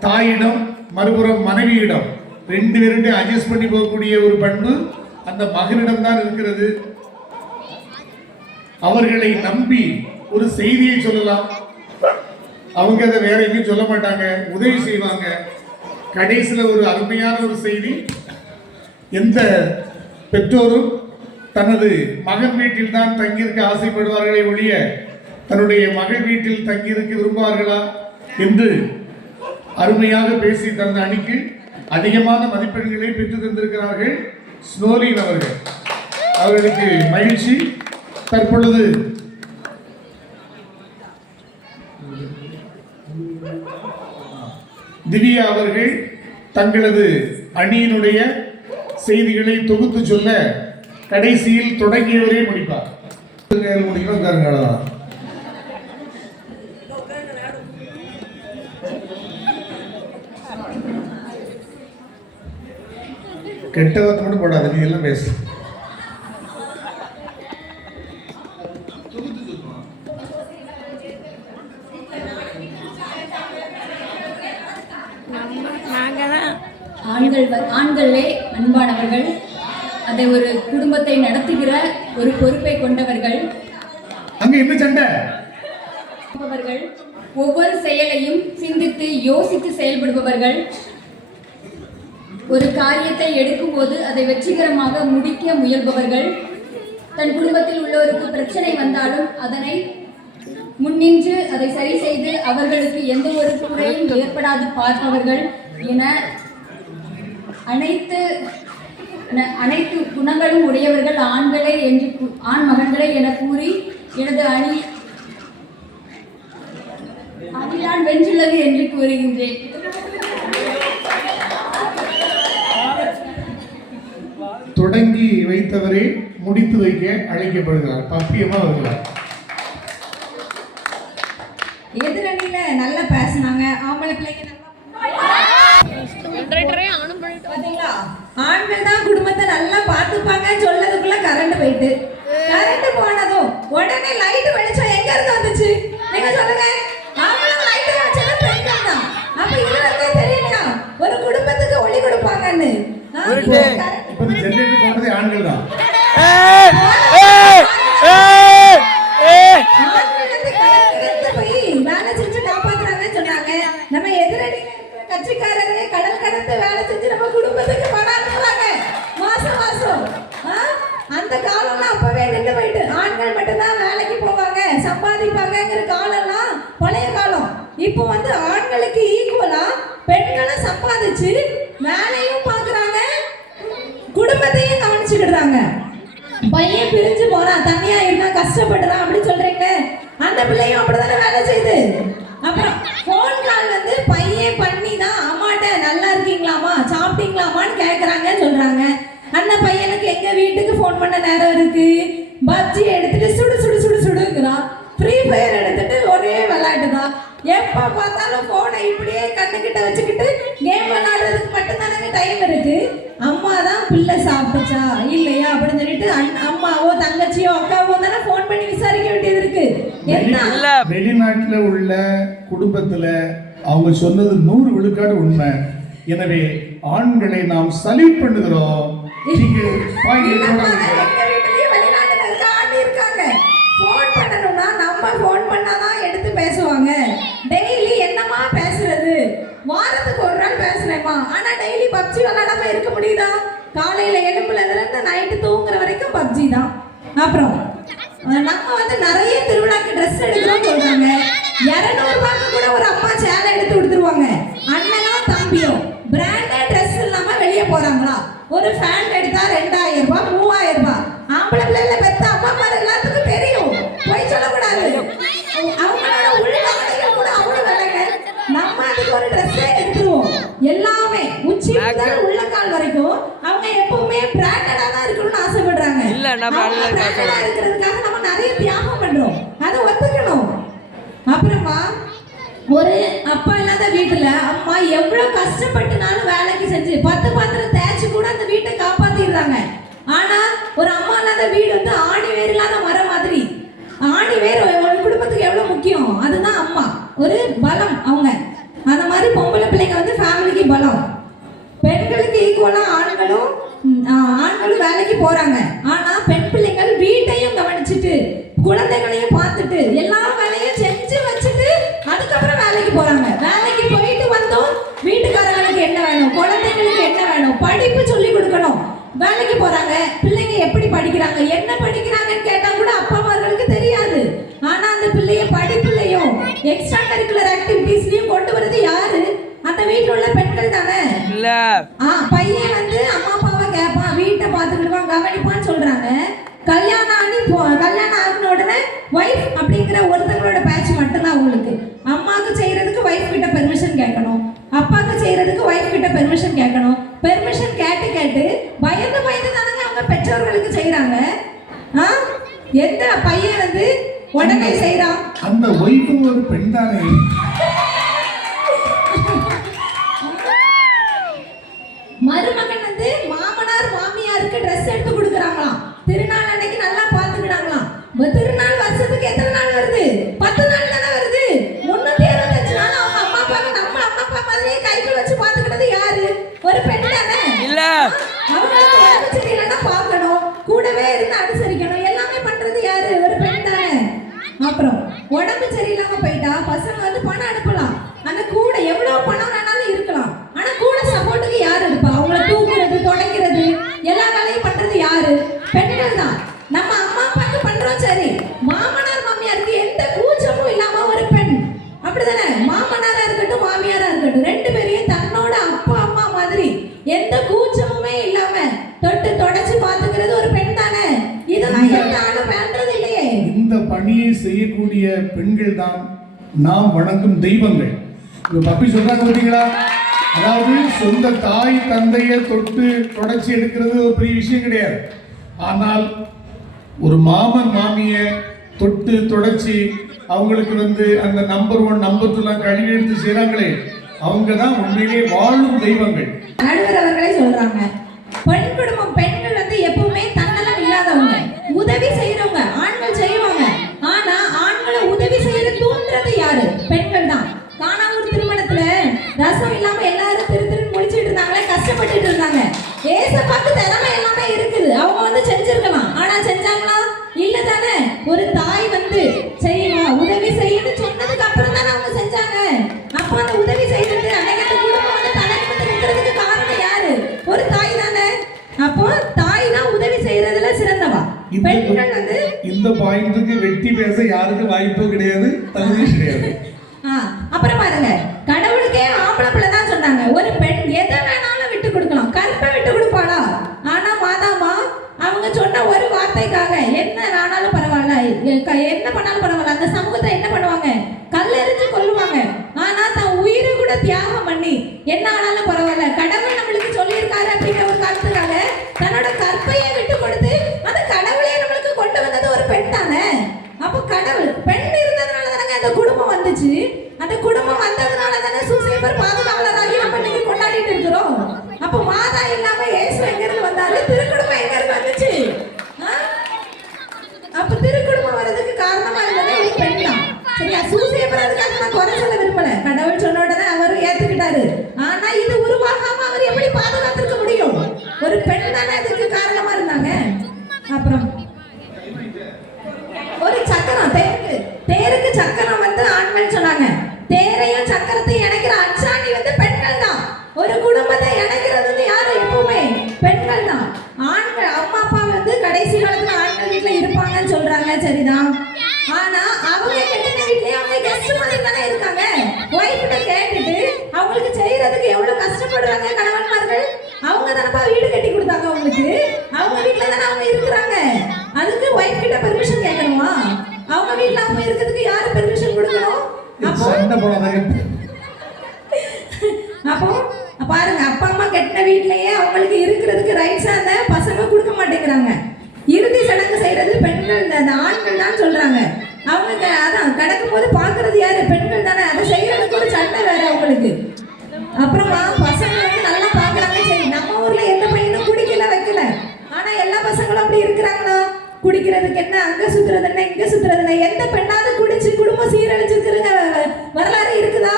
தாயிடம் மறுபுறம் மனைவியிடம் ரெண்டு பேருமே அட்ஜஸ்ட் பண்ணி போகக்கூடிய ஒரு பண்பு அந்த மகனிடம் தான் இருக்கிறது. அவர்களை நம்பி ஒரு செய்தியை சொல்லலாம், அவங்க அதை வேற எங்கேயும் சொல்ல மாட்டாங்க, உதவி செய்வாங்க. கடைசியில் ஒரு அருமையான ஒரு செய்தி, எந்த பெற்றோரும் தனது மகன் வீட்டில் தான் தங்கியிருக்க ஆசைப்படுவார்களே ஒழிய தன்னுடைய மகள் வீட்டில் தங்கியிருக்க விரும்புவார்களா என்று அருமையாக பேசி தந்த அணிக்கு அதிகமான மதிப்பெண்களை பெற்று தந்திருக்கிறார்கள் ஸ்னோலின் அவர்கள். அவர்களுக்கு மகிழ்ச்சி. தற்பொழுது திவ்யா அவர்கள் தங்களது அணியினுடைய செய்திகளை தொகுத்து சொல்ல கடைசியில் தொடங்கியவரே முடிப்பார். கெட்ட வார்த்தை மட்டும் போடாது, நீ எல்லாம் பேசு. ஆண்களே அன்பானவர்கள், அதை ஒரு குடும்பத்தை நடத்துகிற ஒரு பொறுப்பை கொண்டவர்கள். அங்க என்ன சண்டை? ஒவ்வொரு செயலையும் சிந்தித்து யோசித்து செயல்படுபவர்கள். ஒரு காரியத்தை எடுக்கும்போது அதை வெற்றிகரமாக முடிக்க முயல்பவர்கள். தன் குடும்பத்தில் உள்ளவருக்கு பிரச்சனை வந்தாலும் அதனை முன்னின்று அதை சரி செய்து அவர்களுக்கு எந்த ஒரு குறையும் ஏற்படாது பார்ப்பவர்கள் என அனைத்து குணங்களும் உடையவர்கள் ஆண்களே என்று ஆண் மகன்களே என கூறி எனது அணிதான் வென்றுள்ளது என்று கூறுகின்றேன். தொடங்கி வைத்தவரே முடித்து வைக்க அழைக்கப்படுகிறார். பப்பியமா வருகிறார். எதிரணியில நல்லா பேசுனாங்க. ஆம்பளை பிள்ளைங்க நல்லா பாத்தீங்களா? ஆண்கள் தான் குடும்பத்தை நல்லா பாத்துப்பாங்க சொல்லதுக்குள்ள கரண்ட் போயிட்டு, கரண்ட் போனதும் உடனே லைட் வெளிச்சம் எங்க இருந்து வந்துச்சு நீங்க சொல்லுங்க. ஆம்பளை லைட் வெளிச்சம் பெண்கள் தான். அப்ப இதுல இருந்தே தெரியலையா ஒரு குடும்பத்துக்கு ஒளி கொடுப்பாங்கன்னு. இப்ப ஜெனரேட்டர் போனதே ஆண்கள் தான். வேலை செஞ்சு காப்பாத்துறாங்கன்னு சொன்னாங்க. நம்ம எதிரணியில இருக்கிற கட்சிக்காரரே கடல் கடந்து வேலை செஞ்சு நம்ம குடும்பத்துக்கு பணம் அனுப்புறாங்க மாசம் மாசம். அந்த காலம்லாம் அப்பவே நின்று போயிட்டு ஆண்கள் மட்டும்தான் வேலைக்கு போவாங்க சம்பாதிப்பாங்கிற காலம்லாம் பழைய காலம். இப்போ வந்து ஆண்களுக்கு ஈக்குவலா பெண்களும் சம்பாதிச்சு வேலையும் பாக்குறாங்க குடும்பத்தையும் கவனிச்சுக்கிடுறாங்க. பையன் பிரிஞ்சு போறான், தனியா இருந்தா கஷ்டப்படுறான் அப்படின்னு சொல்றீங்களே, அந்த பிள்ளையும் அப்படிதானே வேலை செய்யுது. அப்புறம் போன் கால் வந்து பையன் பண்ணி தான் அம்மாட்ட நல்லா இருக்கீங்களாமா சாப்பிட்டீங்களாமான்னு கேட்கறாங்கன்னு சொல்றாங்க. அந்த பையனுக்கு எங்க வீட்டுக்கு போன் பண்ண நேரம் இருக்கு? பப்ஜி எடுத்துட்டு சுடு சுடு சுடு சுடுங்கிறான். ஃப்ரீ ஃபயர் எடுத்துட்டு ஒரே விளையாட்டு தான். எப்ப பார்த்தாலும் போனை இப்படியே கண்ணுக்கிட்ட வச்சுக்கிட்டு கேம் விளையாடுறதுக்கு மட்டும்தானே டைம் இருக்கு. அம்மா தான் பிள்ளை சாப்பிட்டுச்சா இல்லையா அப்படின்னு சொல்லிட்டு அம்மாவோ தங்கச்சியோ அக்காவோ தானே போன் பண்ணி விசாரிக்க வேண்டியது இருக்கு. வெளிநாட்டுல உள்ள குடும்பத்துல அவங்க சொன்னது 100 விழுக்காடு உண்மை. எனவே ஆண்களை நாம் சல்யூட் பண்ணுகிறோம். போன் பண்ணணும்னா நம்ம போன் பண்ணாதான் எடுத்து பேசுவாங்க. டெய்லி என்னமா பேசுறது? வாரத்துக்கு ஒரு நாள் பேசுறேம்மா, ஆனா டெய்லி பப்ஜி விளையாடாம இருக்க முடியுதா? காலையில எழும்புலதுல இருந்து நைட்டு தூங்குற வரைக்கும் பப்ஜி தான். அப்புறம் நம்ம வந்து நிறைய திருவிழாக்கு ட்ரெஸ் எடுக்கிறோம் சொல்றாங்க. 200 ரூபாய்க்கு கூட ஒரு அம்மா சேலை எடுத்து கொடுத்துருவாங்க. அண்ணனோ தம்பியோ பிராண்டட் ட்ரெஸ் இல்லாம வெளியே போறாங்களா? ஒரு ஃபேன் எடுத்தா 2000 ரூபாய் 3000 ரூபாய். ஆம்பளை பிள்ளைல பெத்த அம்மா பாரு எல்லாத்துக்கும் தெரியும், போய் சொல்லக்கூடாது. அவங்களோட உள்ளாடைகள் கூட அவ்வளவு விலைங்க. நம்ம அதுக்கு ஒரு ட்ரெஸ்ஸே எடுத்துருவோம். எல்லாமே உச்சி முதல் உள்ளங்கால் வரைக்கும் அவங்க எப்பவுமே பிராண்டடா தான் இருக்கணும்னு ஆசைப்படுறாங்க. பிராண்டடா இருக்கிறதுக்காக நம்ம நிறைய தியாகம் பண்றோம், அதை ஒத்துக்கணும். அப்புறமா ஒரு அப்பா இல்லாத வீட்டுல அம்மா எவ்வளவு கஷ்டப்பட்டுனாலும் வேலைக்கு செஞ்சு 10 பாத்திரம் தேய்ச்சி கூட அந்த வீட்டை காப்பாத்திடுறாங்க. ஆனா ஒரு அம்மா இல்லாத வீடு வந்து ஆணி வேர் இல்லாத மரம் மாதிரி. ஆணி வேர் ஒரு குடும்பத்துக்கு எவ்வளவு முக்கியம், அதுதான் அம்மா ஒரு பலம் அவங்க. அந்த மாதிரி பொம்பளை பிள்ளைங்க வந்து ஃபேமிலிக்கு பலம். பெண்களுக்கு ஈக்குவலா ஆண்களும் வேலைக்கு போறாங்க. ஆனா பெண் பிள்ளைகள் வீட்டையும் கவனிச்சுட்டு குழந்தைகளையும் பார்த்துட்டு எல்லா வேலையும் செஞ்சு வச்சுட்டு அதுக்கப்புறம் வேலைக்கு போறாங்க. வேலைக்கு போயிட்டு வந்தோம் வீட்டுக்காரங்களுக்கு என்ன வேணும், குழந்தைங்களுக்கு என்ன வேணும், படிப்பு சொல்லி கொடுக்கணும். வேலைக்கு போறாங்க. பிள்ளைங்க எப்படி படிக்கிறாங்க, என்ன படிக்கிறாங்கன்னு கேட்டா கூட அப்பா அம்மார்களுக்கு தெரியாது. ஆனா அந்த பிள்ளைய படிப்புலையும் எக்ஸ்ட்ரா கரிக்குலர் ஆக்டிவிட்டீஸ்லயும் கொண்டு வரது யாரு? அந்த வீட்டுல உள்ள பெண்கள் தானே. பையன் வந்து அம்மா அப்பாவை கேட்பான், வீட்டை பார்த்துக்கிடுவான், கவனிப்பான்னு சொல்றாங்க. கல்யாணம் ஆகின உடனே வைஃப் அப்படிங்கிற ஒருத்தங்களோட பேட்ச் மட்டும்தான் உங்களுக்கு. அம்மாவுக்கு செய்யறதுக்கு வைஃப் கிட்ட பெர்மிஷன் கேட்கணும், அப்பாவுக்கு செய்யறதுக்கு வைஃப் கிட்ட பெர்மிஷன் கேட்கணும். பெர்மிஷன் கேட்டு பயந்து தானங்க அவங்க பெற்றோர்களுக்கு செய்யறாங்க. எந்த பையன் வந்து உடனே செய்யறான்? அந்த வைஃப் ஒரு பெண் தானே. மருமகன் வந்து மாமனார் மாமியாருக்கு ட்ரெஸ் எடுத்து கொடுக்குறாங்களாம். திருநாள் அன்னைக்கு நல்லா பாத்துக்கிட்டாங்களாம். திருநாள் வருஷத்துக்கு எத்தனை நாள் வருது? 10 நாள் தானே வருது. 365 நாள் அவங்க அம்மா அப்பாவை நம்ம அம்மா அப்பா மாதிரியே கைக்குள்ள வச்சு பாத்துக்கிட்டது யாரு? ஒரு பெண் தானே. இல்ல அவங்களுக்கு உடம்பு சரியில்லைன்னா பார்க்கணும், கூடவே இருந்து அனுசரிக்கணும், எல்லாமே பண்றது யாரு? ஒரு பெண் தானே. அப்புறம் உடம்பு சரியில்லாம போயிட்டா பசங்க வந்து பணம் அனுப்பலாம். அந்த கூட எவ்வளவு பணம் வேணாலும் இருக்கலாம், ஆனா கூட சப்போர்ட்டுக்கு யாரு இருப்பா? அவங்கள தூக்குறது துடைக்கிறது எல்லா வேலையும் பண்றது யாரு? பெண்கள் தான். நம்ம அம்மா அப்பாக்கு பண்றோம் சரி, மாமனார் மாமியாருக்கு எந்த கூச்சமும் இல்லாம ஒரு பெண் அப்படிதானே. மாமனாரா இருக்கட்டும் மாமியாரா இருக்கட்டும் 2 பேரையும் தன்னோட அப்பா அம்மா மாதிரி எந்த கூச்சமுமே இல்லாம தொட்டு தொடச்சு பாத்துக்கிறது ஒரு பெண் தானே. இதெல்லாம் எந்த ஆணும் பண்றது இல்லையே. இந்த பணியை செய்யக்கூடிய பெண்கள் தான் நாம் வணங்கும் தெய்வங்கள். இப்ப பப்பி சொல்றாங்க பார்த்தீங்களா, அதாவது சொந்த தாய் தந்தையை தொட்டு தொடச்சி எடுக்கிறது ஒரு பெரிய விஷயம் கிடையாது. ஆனால் ஒரு மாமன் மாமியை தொட்டு தொடச்சி அவங்களுக்கு அந்த நம்பர் 1 நம்பர் 2 கழுவி எடுத்து செய்கிறாங்களே, அவங்க தான் உண்மையிலே வாழும் தெய்வங்கள். நடுவர் அவர்களே சொல்றாங்க, பெண் குடும்பம் பெண்கள் எப்பவுமே தன்னலம் இல்லாதவங்க, உதவி செய்யறவங்க. ஆண்கள் செய்வாங்க, ஆனா ஆண்களை உதவி செய்யற தூண்டுறது யாரு? பெண்கள் தான். காணாமூர் திருமணத்துல ரசம் இல்லாம எல்லாரும் திருன்னு முடிச்சிட்டு இருந்தாங்களே, கஷ்டப்பட்டுட்டு இருந்தாங்க. ஏசப்பாக்கு திறமை எல்லாமே இருக்குது, அவங்க செஞ்சிருக்கலாம். ஆனா செஞ்சாங்களா? இல்ல தானே. ஒரு தாய் செய்யுமா உதவி செய்யணும்னு சொன்னதுக்கு அப்புறம் தானே அவங்க செஞ்சாங்க. அப்போ அந்த உதவி செய்யறது அன்னைக்கு அந்த குடும்பம் தலைமை இருக்கிறதுக்கு காரணம் யாரு? ஒரு தாய் தானே. அப்போ தாய் தான் உதவி செய்யறதுல சிறந்தவா. பெண்கள் இந்த பாயிண்ட்க்கு வெட்டி பேச யாருக்கு வாய்ப்பு கிடையாது, தகுதி கிடையாது. அப்புறம் பாருங்க, கடவுளுக்கே ஆம்பளை பிள்ளை தான் சொன்னாங்க. ஒரு பெண் எதை வேணாலும் விட்டு கொடுக்கலாம், கற்பை விட்டு கொடுப்பாளா? ஆனா மாதாமா அவங்க சொன்ன ஒரு வார்த்தைக்காக என்ன ஆனாலும் பரவாயில்ல, என்ன பண்ணாலும் பரவாயில்ல, அந்த சமூகத்தை என்ன பண்ணுவாங்க? கல்லெறிஞ்சு கொல்லுவாங்க. ஆனா தன் உயிரை கூட தியாகம் பண்ணி என்ன ஆனாலும் பரவாயில்ல, கடவுள் நம்மளுக்கு சொல்லியிருக்காரு அப்படிங்கிற ஒரு கருத்துக்காக தன்னோட கற்பையை விட்டு கொடுத்து அந்த கடவுளையே நம்மளுக்கு கொண்டு வந்தது ஒரு பெண் தானே. அப்போ கடவுள் பெண் இருந்ததுனால தானே அந்த குடும்பம் வந்துச்சு. அந்த குடும்பம் வந்ததுனால தானே சூசையப்பர் பாதுகாவலராகி நம்ம இன்னைக்கு கொண்டாடிட்டு இருக்கிறோம். அப்போ மாதா இல்லாம இயேசு எங்க இருந்து வந்தாரு? திருக்குடும்பம் எங்க இருந்து வந்துச்சு? அப்ப திருக்குடும்பம் வர்றதுக்கு காரணமா இருந்ததே ஒரு பெண் தான். சரியா? சூசையப்பர் அதுக்காக நான் குறை சொல்ல விரும்பல, கடவுள் சொன்ன உடனே அவரும் ஏத்துக்கிட்டாரு. ஆனா இது உருவாகாம அவர் எப்படி பாதுகாத்திருக்க முடியும்? ஒரு பெண் தானே அதுக்கு காரணமா இருந்தாங்க. அப்புறம் ஒரு சக்கரம், தேருக்கு சக்கரம் ஆண்கள் சொன்னாங்க. தேரையும் சக்கரத்தையும் இணைக்கிற அச்சாணி பெண்கள் தான். ஒரு குடும்பத்தை இணைக்கிறது யாரு? எப்பவுமே பெண்கள் தான். ஆண்கள் அம்மா அப்பா கடைசி காலத்துல ஆண்கள் வீட்டுல இருப்பாங்கன்னு சொல்றாங்க, சரிதான். ஆனா அவங்க கெட்டின வீட்லயே அவங்க கஷ்டம் மாதிரி தானே இருக்காங்க. ஒய்ஃப் கிட்ட கேட்டுட்டு அவங்களுக்கு செய்யறதுக்கு எவ்வளவு கஷ்டப்படுறாங்க கணவன்மார்கள். அவங்க தானப்பா வீடு கட்டி கொடுத்தாங்க அவங்களுக்கு, அவங்க வீட்டுல தானே அவங்க இருக்கிறாங்க. அதுக்கு ஒய்ஃப் கிட்ட பெர்மிஷன் கேட்கணுமா? அவங்க வீட்டுல அவங்க இருக்கிறதுக்கு யாரு பெர்மிஷன் கொடுக்கணும்? அப்போ பாருங்க, அப்பா அம்மா கெட்டின வீட்லயே அவங்களுக்கு இருக்கிறதுக்கு ரைட்ஸ் அந்த பசங்க கொடுக்க மாட்டேங்கிறாங்க. இறுதி சடங்கு செய்யறது பெண்கள், அந்த ஆண்கள் தான் சொல்றாங்க. அவங்க அதான் கிடக்கும் போது பாக்குறது யாரு? பெண்கள் தானே. அதை செய்யறதுக்கு ஒரு சட்டை வேற அவங்களுக்கு. அப்புறமா பசங்க நல்லா பாக்குறாங்க. சரி, நம்ம ஊர்ல எந்த பையனும் குடிக்கல வைக்கல, ஆனா எல்லா பசங்களும் அப்படி இருக்கிறாங்களா? குடிக்கிறதுக்கு என்ன, அங்க சுத்துறது என்ன, இங்க சுத்துறது என்ன? எந்த பெண்ணாவது குடிச்சு குடும்பம் சீரழிச்சிருக்குங்க வரலாறு இருக்குதா?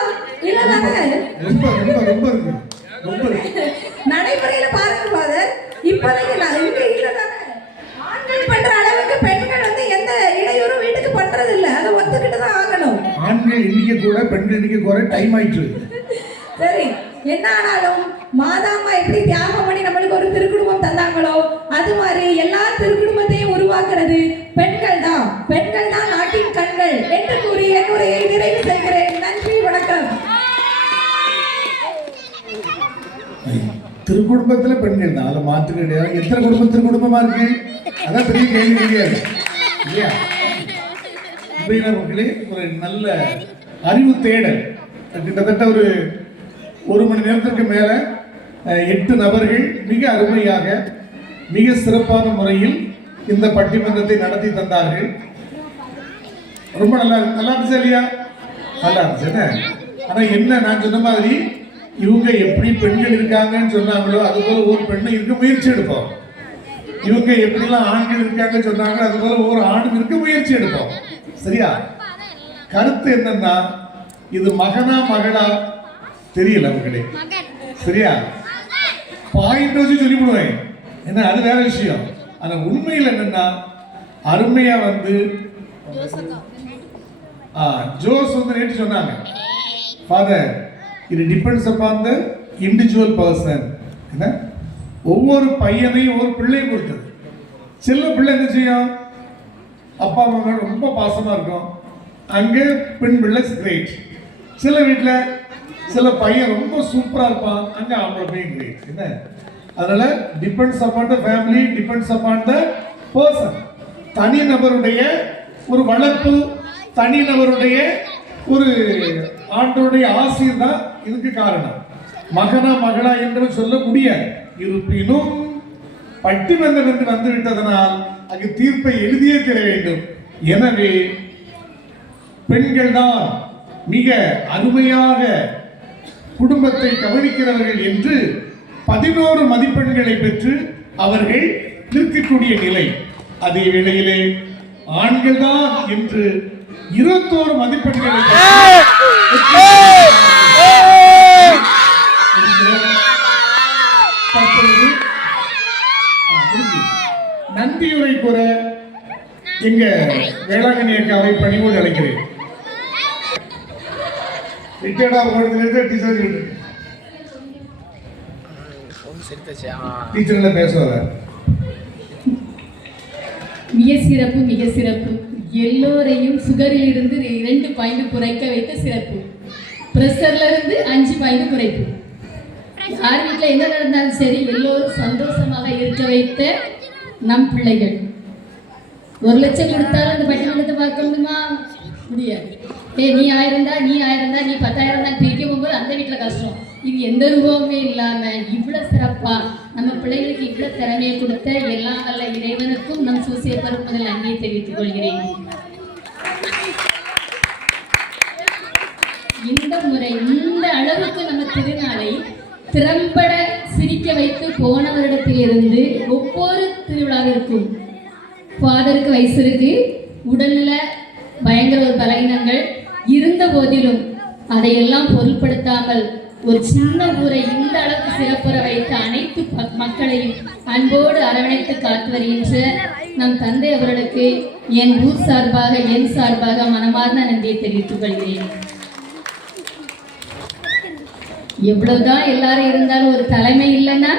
இல்லதானே? நடைமுறையில பாருங்க ஃபாதர், இப்போதைக்கு ஆண்கள் பண்ற அளவுக்கு பெண்கள் எந்த இடையூறும் வீட்டுக்கு பண்றது இல்ல. அதை ஒத்துக்கிட்டு தான் ஆகணும். ஆண்கள் இன்னைக்கு கூட பெண்கள் இன்னைக்கு குறை டைம் ஆயிட்டு. சரி, என்ன ஆனாலும் மாதாமா எப்படி தியாகம் பண்ணி நம்மளுக்கு ஒரு திருக்குடும்பம் தந்தாங்களோ அது மாதிரி எல்லா திருக்குடும்பத்தையும் உருவாக்குறது பெண்கள் தான். பெண்கள் தான் நாட்டின் கண்கள் என்று கூறி என் உரையை நிறைவு செய்கிறேன். நன்றி, வணக்கம். திருக்குடும்பத்துல பெண்கள் தான், அதை மாற்று கிடையாது. எத்தனை குடும்பம் திருக்குடும்பமா இருக்கு? அதான் பெரிய கேள்வி கிடையாது இல்லையா? மக்களே, ஒரு நல்ல அறிவு தேடல். கிட்டத்தட்ட ஒரு மணி நேரத்திற்கு மேல 8 நபர்கள் மிக அருமையாக மிக சிறப்பான முறையில் இந்த பட்டிமன்றத்தை நடத்தி தந்தார்கள். ரொம்ப நல்லா இருந்துச்சு இல்லையா? நல்லா இருந்துச்சு. ஆனா என்ன, நான் சொன்ன மாதிரி இவங்க எப்படி பெண்கள் இருக்காங்கன்னு சொன்னாங்களோ அது போல ஒரு பெண்ணை இருக்க முயற்சி எடுப்போம். இவங்க எப்படிலாம் ஆண்கள் இருக்காங்கன்னு சொன்னாங்களோ அது போல ஒரு ஆணும் இருக்க முயற்சி எடுப்போம். சரியா? கருத்து என்னன்னா, இது மகனா மகளா தெரியல அவங்களே. சரியா? பாயிண்ட் வச்சு சொல்லிவிடுவேன், ஏன்னா அது வேற விஷயம். ஆனா உண்மையில் என்னன்னா, அருமையா ஜோஸ் நேற்று சொன்னாங்க, ஃபாதர் இது depends upon the individual person. என்ன, ஒவ்வொரு பையனையும் ஒரு பிள்ளையை பொறுத்தது. சில பிள்ளை என்ன செய்யும், அப்பா அம்மா ரொம்ப பாசமா இருக்கும், அங்கே பெண் பிள்ளை கிரேட். சில வீட்டில் சில பையன் ரொம்ப சூப்பரா இருப்பான், அங்கே ஆம்பளை பையன் கிரேட். என்ன, அதனால depends upon the family, depends upon the person. தனிநபருடைய ஒரு வளர்ப்பு, தனிநபருடைய ஒரு ஆண்டோடைய ஆசீர் தான் இதுக்கு காரணம். மகனா மகளா என்று சொல்ல முடியாது. இருப்பினும் பட்டிமன்றம் என்று வந்துவிட்டதனால் அங்கு தீர்ப்பை எழுதியே தர வேண்டும். எனவே பெண்கள் தான் மிக அருமையாக குடும்பத்தை கவனிக்கிறவர்கள் என்று 11 மதிப்பெண்களை பெற்று அவர்கள் நிற்கக்கூடிய நிலை. அதே வேளையிலே ஆண்கள் தான் என்று 21 மதிப்பெண்களை நன்றியுரை கூற எங்க வேளாங்கண்ணி அக்காவை பணிவோடு அழைக்கிறேன். டீச்சர்ல பேசுவாங்க. மிக சிறப்பு, மிக சிறப்பு. எல்லோரையும் சுகரில் இருந்து 2 பாயிண்ட் குறைக்க வைத்த சிறப்பு. பிரஷர்ல இருந்து 5 பாயிண்ட் குறைப்பு. யார் வீட்டில் என்ன நடந்தாலும் சரி எல்லோரும் சந்தோஷமாக இருக்க வைத்த நம் பிள்ளைகள். 1 லட்சம் கொடுத்தாலும் அந்த பட்டிமன்றத்தை பார்க்க முடியுமா? முடியாது. நீ 1000 தான், நீ 1000 தான், நீ 10,000 தான் பிரிக்க போகும்போது அந்த வீட்டில் கஷ்டம். இது எந்த ரூபமே இல்லாமல் இவ்வளோ சிறப்பாக நம்ம பிள்ளைகளுக்கு இவ்வளோ திறமையை கொடுத்த எல்லாம் வல்ல இறைவனுக்கும் நம் சூசேப்பரும் முதல் நன்றியை தெரிவித்துக் கொள்கிறேன். இந்த முறை இந்த அளவுக்கு நம்ம திருநாளை திறம்பட சிரிக்க வைத்து போன வருடத்திலிருந்து ஒவ்வொரு திருவிழாவிற்கும் ஃபாதருக்கு வயசு இருக்கு, உடல்நல பயங்கர ஒரு பலவீனங்கள் இருந்த போதிலும் அதையெல்லாம் பொருட்படுத்தாமல் ஒரு சின்ன ஊரை இந்த அளவுக்கு சிறப்புற வைத்து அனைத்து மக்களையும் அன்போடு அரவணைத்து காத்து வருகின்ற நம் தந்தை அவர்களுக்கு என் ஊர் சார்பாக என் சார்பாக மனமார்ந்த நன்றியை தெரிவித்துக் கொள்கிறேன். எவ்வளவுதான் எல்லாரும் இருந்தாலும் ஒரு தலைமை இல்லைன்னா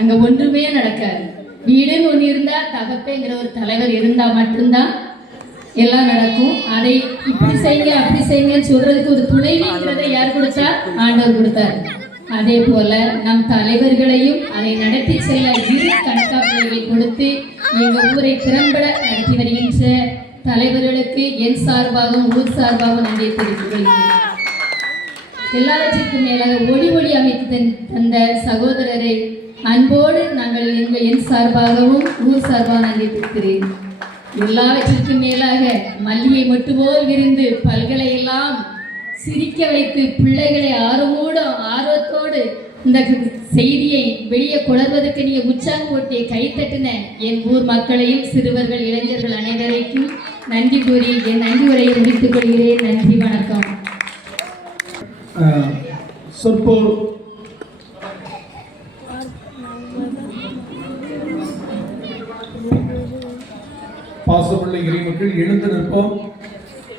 அங்க ஒன்றுமே நடக்காது. வீடுன்னு ஒன்று இருந்தா தகப்பேங்கிற ஒரு தலைவர் இருந்தா மட்டும்தான் எல்லாம் நடக்கும். அதை இப்படி செய்யுங்க அப்படி செய்யுங்கன்னு சொல்றதுக்கு ஒரு துணைவிங்கிறதை யார் கொடுத்தா? ஆண்டவர் கொடுத்தார். அதே போல நம் தலைவர்களையும் அதை நடத்தி செல்ல இரு கணக்காப்புகளை கொடுத்து எங்க ஊரை திறம்பட நடத்தி வருகின்ற தலைவர்களுக்கு என் சார்பாகவும் ஊர் சார்பாகவும் நன்றியை தெரிவித்துக் கொள்கிறேன். எல்லாவற்றிற்கும் மேலாக ஒளி அமைத்து தந்த சகோதரரை அன்போடு நாங்கள் என் சார்பாகவும் ஊர் சார்பாக நன்றி தெரிவிக்கிறேன். எல்லாவற்றிற்கும் மேலாக மல்லிகை மொட்டு போல் விரிந்து பல்களை எல்லாம் சிரிக்க வைத்து பிள்ளைகளை ஆர்வத்தோடு இந்த செய்தியை வெளியே கொணர்வதற்கு நீங்க உற்சாகம் போட்டு கைத்தட்டின என் ஊர் மக்களையும் சிறுவர்கள் இளைஞர்கள் அனைவரைக்கும் நன்றி கூறி என் நன்றி உரையை முடித்துக் கொள்கிறேன். நன்றி, வணக்கம். சொற்போர் பாசமுள்ள இறைமக்கள் எழுந்து நிற்போம்.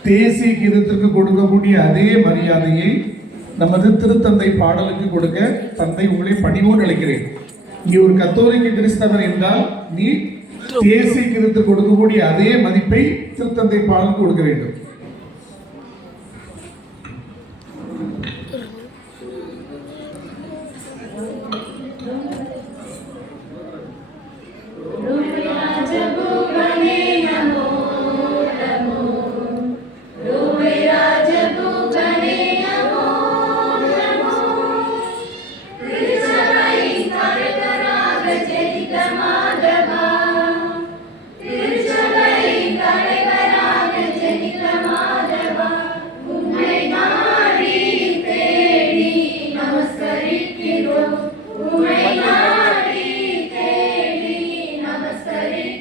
தேசிய கீதத்திற்கு கொடுக்கக்கூடிய அதே மரியாதையை நமது திருத்தந்தை பாடலுக்கு கொடுக்க தந்தை உங்களை பணிவோடு அழைக்கிறேன். நீ ஒரு கத்தோலிக்க கிறிஸ்தவர் என்றால் நீ தேசிய கீதத்திற்கு கொடுக்கக்கூடிய அதே மதிப்பை திருத்தந்தை பாடலுக்கு கொடுக்க வேண்டும். நமஸ்கரி